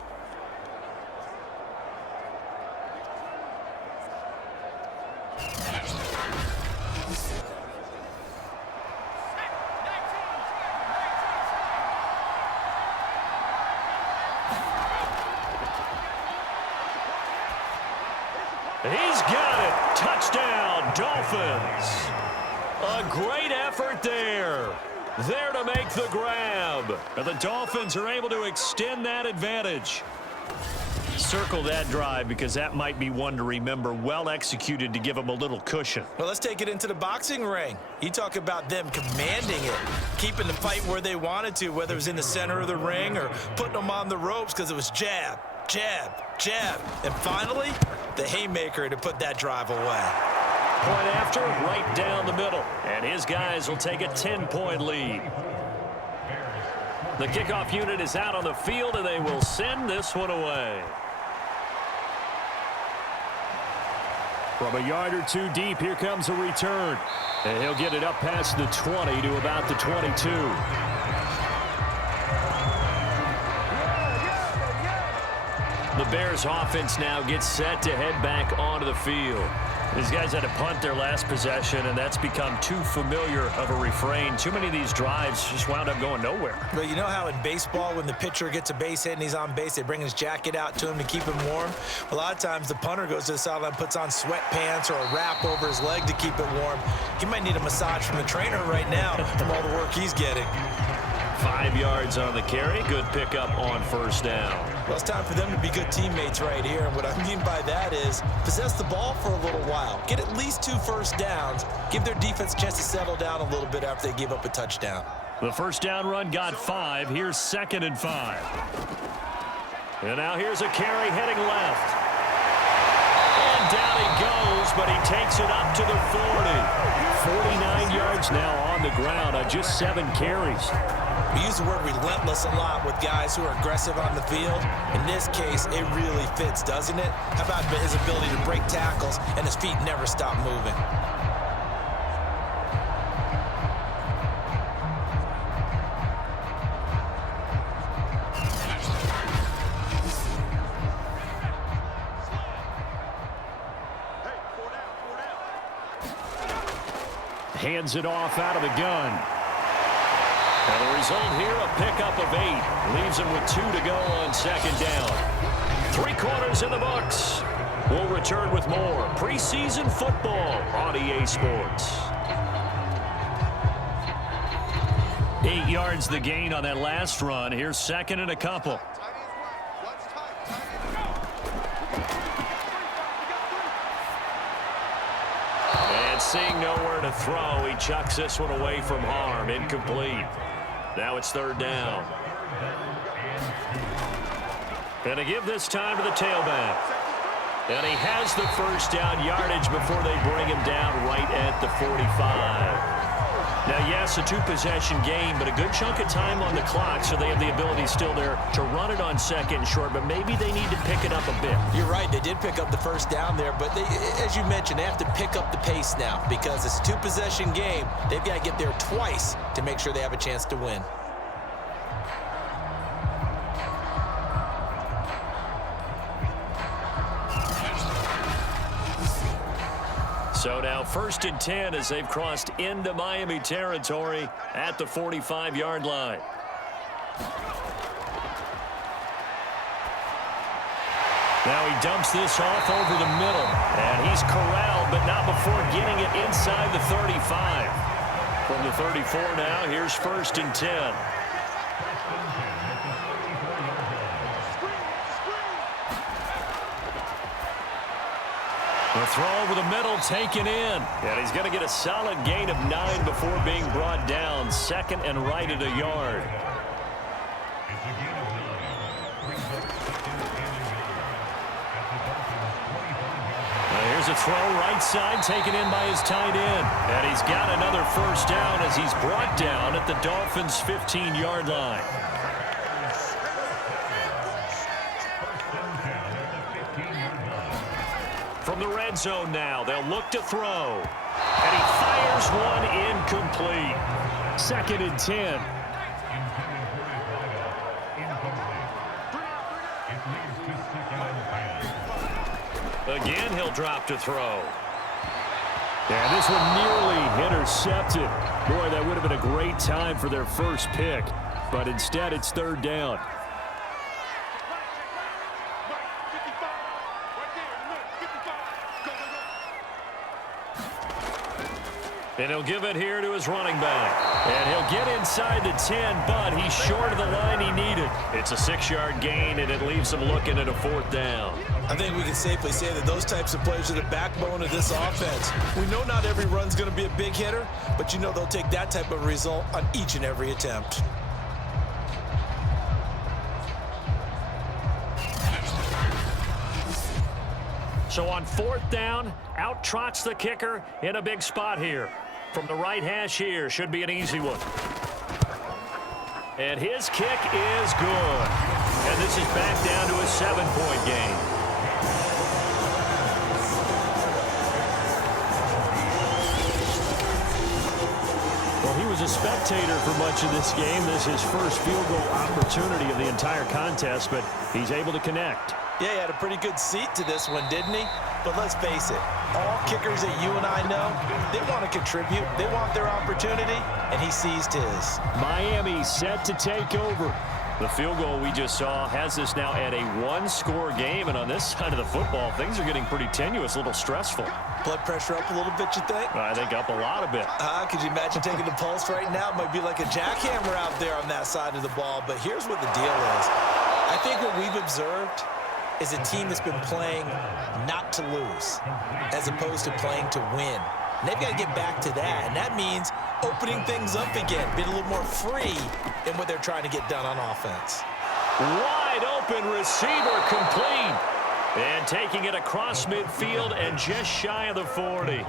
He's got it. Touchdown, Dolphins. A great effort there. There to make the grab. And the Dolphins are able to extend that advantage. Circle that drive because that might be one to remember. Well executed to give them a little cushion. Well, let's take it into the boxing ring. You talk about them commanding it, keeping the fight where they wanted to, whether it was in the center of the ring or putting them on the ropes because it was jab, jab, jab. And finally, the haymaker to put that drive away. Point after, right down the middle. And his guys will take a 10-point lead. The kickoff unit is out on the field, and they will send this one away. From a yard or two deep, here comes a return. And he'll get it up past the 20 to about the 22. The Bears offense now gets set to head back onto the field. These guys had to punt their last possession, and that's become too familiar of a refrain. Too many of these drives just wound up going nowhere. But you know how in baseball, when the pitcher gets a base hit and he's on base, they bring his jacket out to him to keep him warm? A lot of times the punter goes to the sideline, puts on sweatpants or a wrap over his leg to keep it warm. He might need a massage from the trainer right now from all the work he's getting. 5 yards on the carry. Good pickup on first down. Well, it's time for them to be good teammates right here. And what I mean by that is possess the ball for a little while. Get at least 2 first downs. Give their defense a chance to settle down a little bit after they give up a touchdown. The first down run got 5. Here's 2nd and 5. And now here's a carry heading left. And down he goes, but he takes it up to the 40. 49 yards now on the ground on just 7 carries. We use the word relentless a lot with guys who are aggressive on the field. In this case, it really fits, doesn't it? How about his ability to break tackles and his feet never stop moving? Hands it off out of the gun. And the result here, a pickup of 8. Leaves him with 2 to go on 2nd down. 3 quarters in the books. We'll return with more preseason football on EA Sports. 8 yards the gain on that last run. Here's 2nd and a couple. And seeing nowhere to throw, he chucks this one away from harm. Incomplete. Now it's 3rd down. And to give this time to the tailback. And he has the first down yardage before they bring him down right at the 45. Now, yes, a 2-possession game, but a good chunk of time on the clock, so they have the ability still there to run it on 2nd and short, but maybe they need to pick it up a bit. You're right. They did pick up the first down there, but they, as you mentioned, they have to pick up the pace now because it's a 2-possession game. They've got to get there twice to make sure they have a chance to win. So now 1st and 10 as they've crossed into Miami territory at the 45-yard line. Now he dumps this off over the middle. And he's corralled, but not before getting it inside the 35. From the 34 now, here's 1st and 10. The throw over the middle taken in. And he's going to get a solid gain of 9 before being brought down. 2nd and right at a yard. Here's a throw right side taken in by his tight end. And he's got another first down as he's brought down at the Dolphins' 15-yard line. From the red zone now, they'll look to throw. And he fires one incomplete. 2nd and 10. Again, he'll drop to throw. And this one nearly intercepted. Boy, that would have been a great time for their first pick. But instead, it's 3rd down. And he'll give it here to his running back. And he'll get inside the 10, but he's short of the line he needed. It's a 6-yard gain, and it leaves him looking at a 4th down. I think we can safely say that those types of players are the backbone of this offense. We know not every run's going to be a big hitter, but you know they'll take that type of result on each and every attempt. So on 4th down, out trots the kicker in a big spot here. From the right hash here, should be an easy one. And his kick is good. And this is back down to a 7-point game. Well, he was a spectator for much of this game. This is his first field goal opportunity of the entire contest, but he's able to connect. Yeah, he had a pretty good seat to this one, didn't he? But let's face it, all kickers that you and I know, they want to contribute. They want their opportunity, and he seized his. Miami set to take over. The field goal we just saw has us now at a one-score game, and on this side of the football, things are getting pretty tenuous, a little stressful. Blood pressure up a little bit, you think? I think up a lot of bit. Could you imagine taking the pulse right now? It might be like a jackhammer out there on that side of the ball, but here's what the deal is. I think what we've observed is a team that's been playing not to lose as opposed to playing to win. And they've got to get back to that, and that means opening things up again, being a little more free in what they're trying to get done on offense. Wide open receiver complete. And taking it across midfield and just shy of the 40.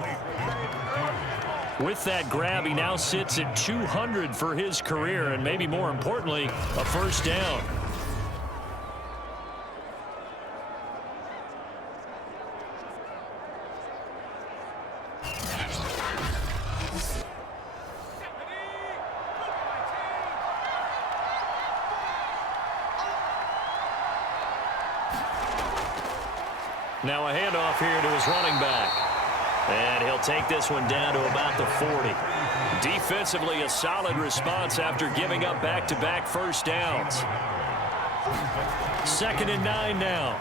With that grab, he now sits at 200 for his career, and maybe more importantly, a first down. Now a handoff here to his running back. And he'll take this one down to about the 40. Defensively, a solid response after giving up back-to-back first downs. 2nd and 9 now.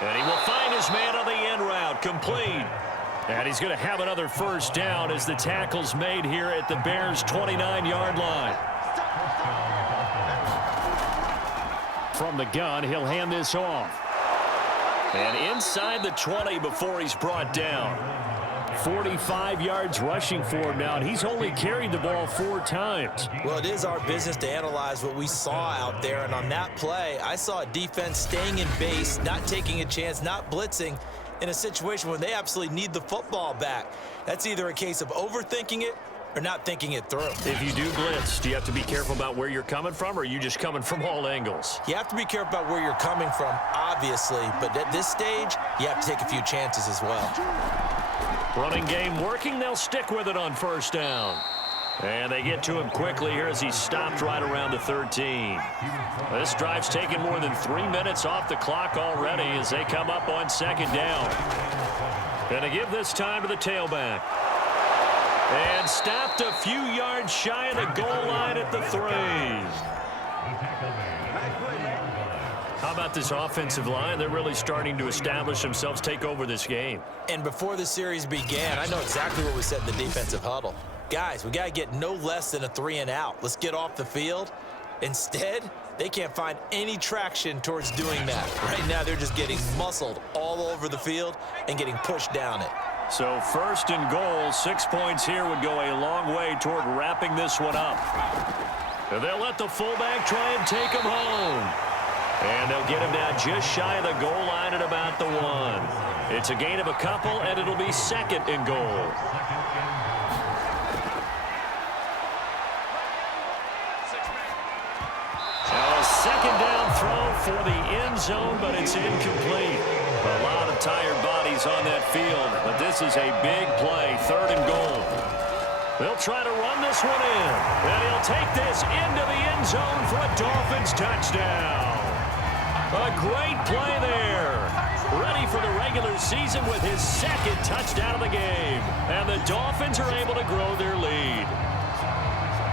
And he will find his man on the end route, complete. And he's going to have another first down as the tackle's made here at the Bears' 29-yard line. From the gun, he'll hand this off. And inside the 20 before he's brought down. 45 yards rushing for him now, and he's only carried the ball 4 times. Well, it is our business to analyze what we saw out there, and on that play, I saw a defense staying in base, not taking a chance, not blitzing, in a situation where they absolutely need the football back. That's either a case of overthinking it or not thinking it through. If you do blitz, do you have to be careful about where you're coming from, or are you just coming from all angles? You have to be careful about where you're coming from, obviously, but at this stage, you have to take a few chances as well. Running game working. They'll stick with it on first down. And they get to him quickly here as he's stopped right around the 13. This drive's taken more than 3 minutes off the clock already as they come up on 2nd down. Going to give this time to the tailback. And stopped a few yards shy of the goal line at the 3. How about this offensive line? They're really starting to establish themselves, take over this game. And before the series began, I know exactly what we said in the defensive huddle. Guys, we got to get no less than a 3 and out. Let's get off the field. Instead, they can't find any traction towards doing that. Right now, they're just getting muscled all over the field and getting pushed down it. So 1st and goal, 6 points here would go a long way toward wrapping this one up. And they'll let the fullback try and take him home. And they'll get him down just shy of the goal line at about the 1. It's a gain of a couple, and it'll be 2nd and goal. Now a 2nd down throw for the end zone, but it's incomplete. A lot of tired bodies on that field, but this is a big play, 3rd and goal. They'll try to run this one in, and he'll take this into the end zone for a Dolphins touchdown. A great play there. Ready for the regular season with his 2nd touchdown of the game, and the Dolphins are able to grow their lead.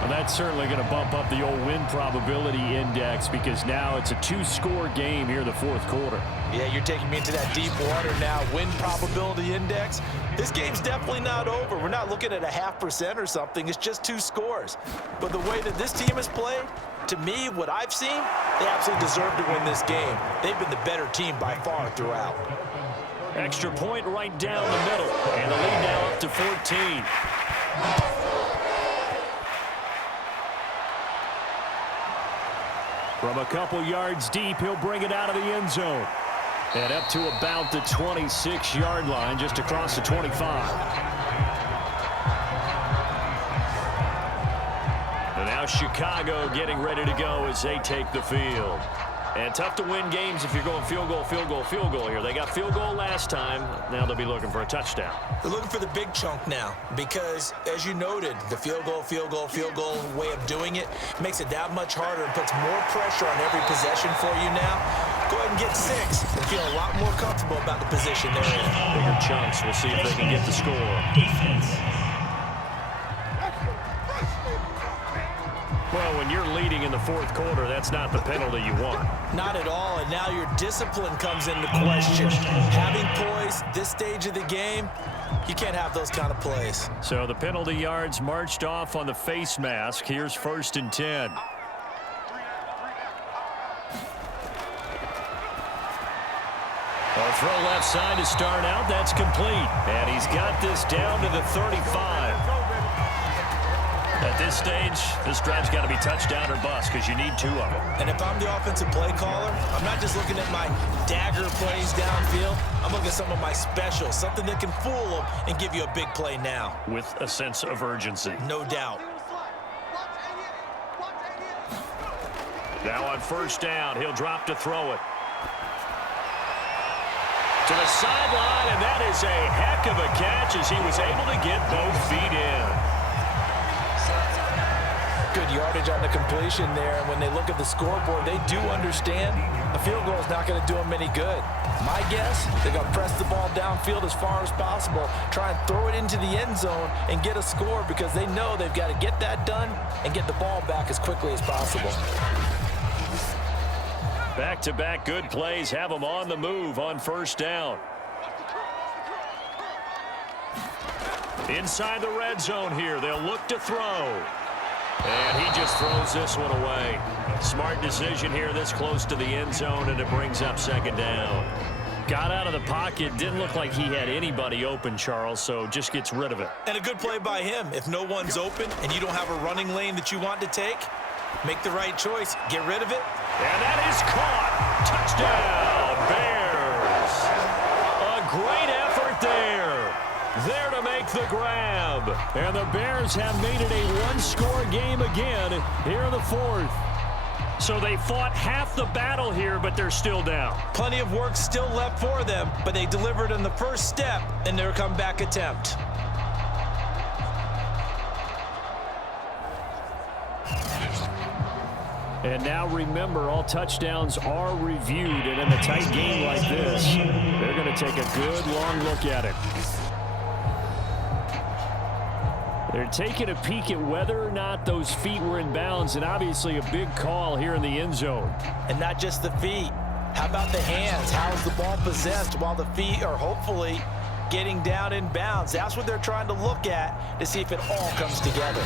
Well, that's certainly going to bump up the old win probability index because now it's a 2-score game here in the 4th quarter. Yeah, you're taking me into that deep water now. Win probability index. This game's definitely not over. We're not looking at a 0.5% or something. It's just 2 scores. But the way that this team has played, to me, what I've seen, they absolutely deserve to win this game. They've been the better team by far throughout. Extra point right down the middle, and the lead now up to 14. From a couple yards deep, he'll bring it out of the end zone. And up to about the 26-yard line, just across the 25. And now Chicago getting ready to go as they take the field. And tough to win games if you're going field goal, field goal, field goal here. They got field goal last time. Now they'll be looking for a touchdown. They're looking for the big chunk now because, as you noted, the field goal way of doing it makes it that much harder and puts more pressure on every possession for you now. Go ahead and get 6 and feel a lot more comfortable about the position they're in. Bigger chunks. We'll see if they can get the score. Well, when you're leading in the fourth quarter, that's not the penalty you want. Not at all, and now your discipline comes into question. Having poise this stage of the game, you can't have those kind of plays. So the penalty yards marched off on the face mask. Here's 1st and 10. A throw left side to start out. That's complete. And he's got this down to the 35. At this stage, this drive's got to be touchdown or bust because you need 2 of them. And if I'm the offensive play caller, I'm not just looking at my dagger plays downfield. I'm looking at some of my specials, something that can fool them and give you a big play now. With a sense of urgency. No doubt. Now on 1st down, he'll drop to throw it. To the sideline, and that is a heck of a catch as he was able to get both feet in. Good yardage on the completion there, and when they look at the scoreboard, they do understand a field goal is not going to do them any good. My guess, they're going to press the ball downfield as far as possible, try and throw it into the end zone and get a score because they know they've got to get that done and get the ball back as quickly as possible. Back-to-back good plays have them on the move on 1st down. Inside the red zone here, they'll look to throw. And he just throws this one away. Smart decision here this close to the end zone, and it brings up 2nd down. Got out of the pocket. Didn't look like he had anybody open, Charles, so just gets rid of it. And a good play by him. If no one's open and you don't have a running lane that you want to take, make the right choice. Get rid of it. And that is caught. Touchdown, Bears. A great effort there. There to make the grab. And the Bears have made it a 1-score game again here in the 4th. So they fought half the battle here, but they're still down. Plenty of work still left for them, but they delivered on the first step in their comeback attempt. And now remember, all touchdowns are reviewed, and in a tight game like this, they're going to take a good long look at it. They're taking a peek at whether or not those feet were in bounds, and obviously a big call here in the end zone. And not just the feet. How about the hands? How's the ball possessed while the feet are hopefully getting down in bounds? That's what they're trying to look at to see if it all comes together.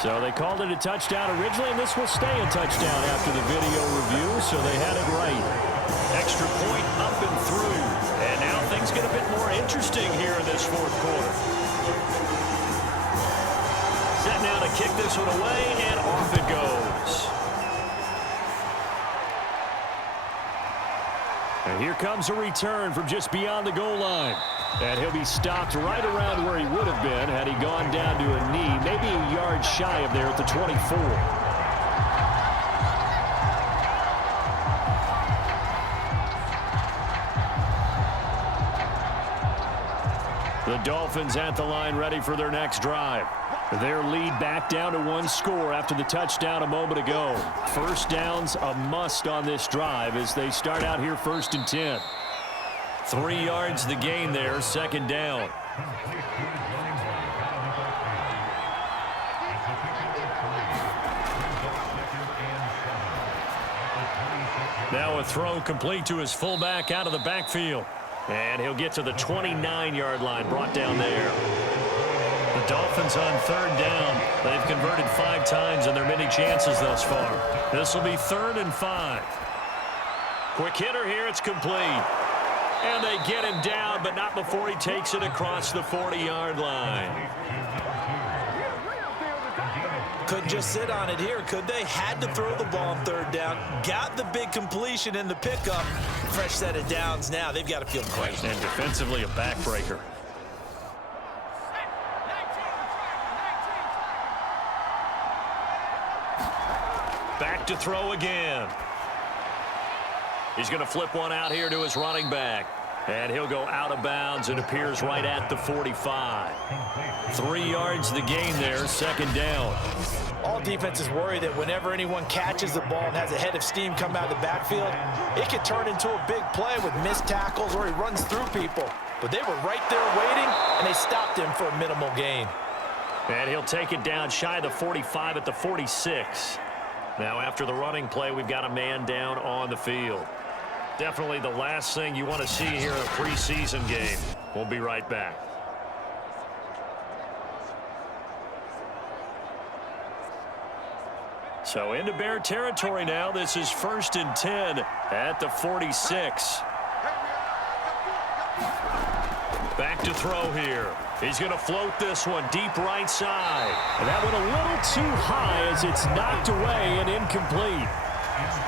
So they called it a touchdown originally, and this will stay a touchdown after the video review, so they had it right. Extra point up and through. And now things get a bit more interesting here in this 4th quarter. Set now to kick this one away, and off it goes. And here comes a return from just beyond the goal line. And he'll be stopped right around where he would have been had he gone down to a knee, maybe a yard shy of there at the 24. The Dolphins at the line ready for their next drive. Their lead back down to 1 score after the touchdown a moment ago. 1st down's a must on this drive as they start out here 1st and 10. 3 yards the gain there, 2nd down. Now a throw complete to his fullback out of the backfield. And he'll get to the 29-yard line, brought down there. The Dolphins on 3rd down. They've converted 5 times in their many chances thus far. This will be 3rd and 5. Quick hitter here, it's complete. And they get him down, but not before he takes it across the 40-yard line. Couldn't just sit on it here, could they? Had to throw the ball on 3rd down. Got the big completion in the pickup. Fresh set of downs now. They've got to feel great. And defensively, a backbreaker. Back to throw again. He's going to flip one out here to his running back. And he'll go out of bounds. It appears right at the 45. 3 yards the gain there, second down. All defenses worry that whenever anyone catches the ball and has a head of steam come out of the backfield, it could turn into a big play with missed tackles or he runs through people. But they were right there waiting, and they stopped him for a minimal gain. And he'll take it down shy of the 45 at the 46. Now after the running play, we've got a man down on the field. Definitely the last thing you want to see here in a preseason game. We'll be right back. So into Bear territory now. This is 1st and 10 at the 46. Back to throw here. He's going to float this one deep right side. And that went a little too high as it's knocked away and incomplete.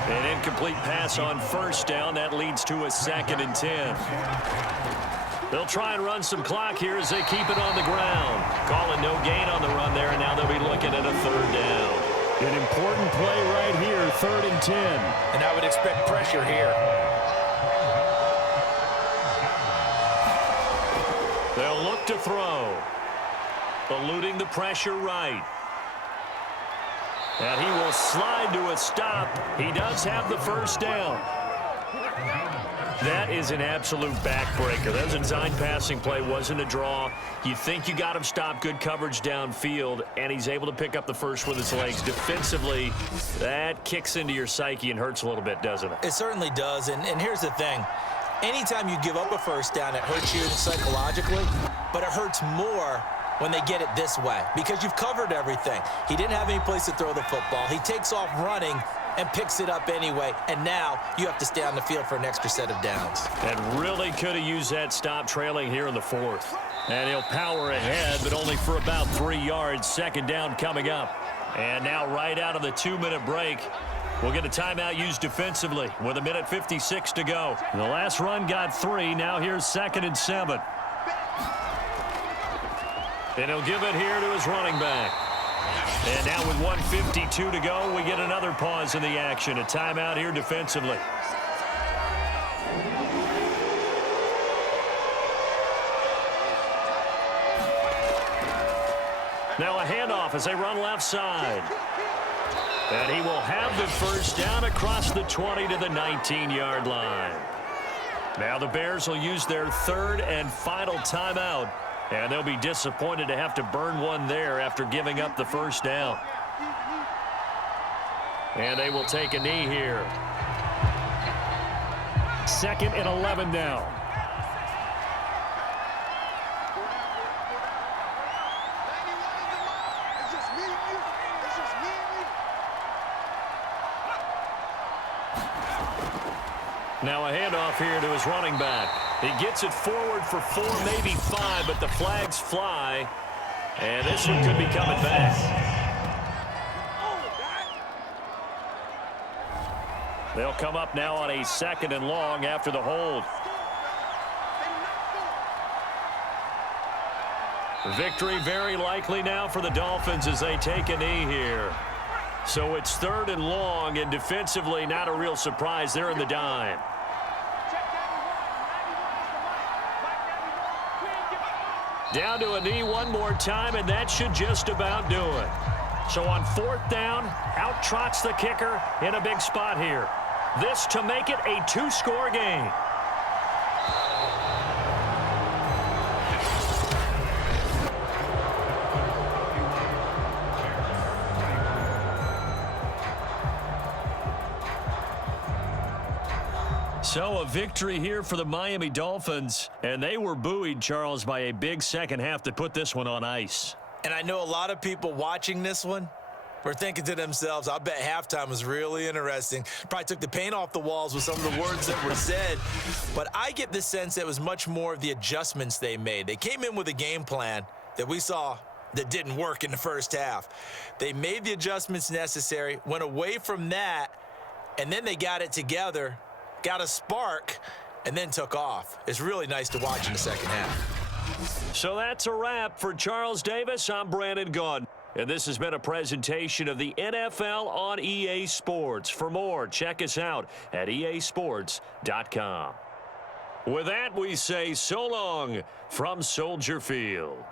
An incomplete pass on 1st down. That leads to a 2nd and 10. They'll try and run some clock here as they keep it on the ground. Calling no gain on the run there, and now they'll be looking at a 3rd down. An important play right here, 3rd and 10. And I would expect pressure here. They'll look to throw. Eluding the pressure right. And he will slide to a stop. He does have the 1st down. That is an absolute backbreaker. That was a design passing play, wasn't a draw. You think you got him stopped, good coverage downfield, and he's able to pick up the first with his legs. Defensively, that kicks into your psyche and hurts a little bit, doesn't it? It certainly does, and here's the thing. Anytime you give up a 1st down, it hurts you psychologically, but it hurts more when they get it this way because you've covered everything. He didn't have any place to throw the football. He takes off running and picks it up anyway, and now you have to stay on the field for an extra set of downs. And really could have used that stop trailing here in the 4th. And he'll power ahead, but only for about 3 yards. 2nd down coming up. And now right out of the 2-minute break, we'll get a timeout used defensively with 1:56 to go. The last run got 3. Now here's 2nd and 7. And he'll give it here to his running back. And now with 1:52 to go, we get another pause in the action. A timeout here defensively. Now a handoff as they run left side. And he will have the 1st down across the 20 to the 19-yard line. Now the Bears will use their 3rd and final timeout. And they'll be disappointed to have to burn one there after giving up the 1st down. And they will take a knee here. 2nd and 11 now. Now a handoff here to his running back. He gets it forward for 4, maybe 5, but the flags fly. And this one could be coming back. They'll come up now on a 2nd and long after the hold. Victory very likely now for the Dolphins as they take a knee here. So it's 3rd and long, and defensively not a real surprise. They're in the dime. Down to a knee one more time, and that should just about do it. So on 4th down, out trots the kicker in a big spot here. This to make it a 2-score game. So a victory here for the Miami Dolphins, and they were buoyed, Charles, by a big second half that put this one on ice. And I know a lot of people watching this one were thinking to themselves, I bet halftime was really interesting. Probably took the paint off the walls with some of the words that were said. But I get the sense that it was much more of the adjustments they made. They came in with a game plan that we saw that didn't work in the first half. They made the adjustments necessary, went away from that, and then they got it together, got a spark, and then took off. It's really nice to watch in the second half. So that's a wrap for Charles Davis. I'm Brandon Gaudin. And this has been a presentation of the NFL on EA Sports. For more, check us out at easports.com. With that, we say so long from Soldier Field.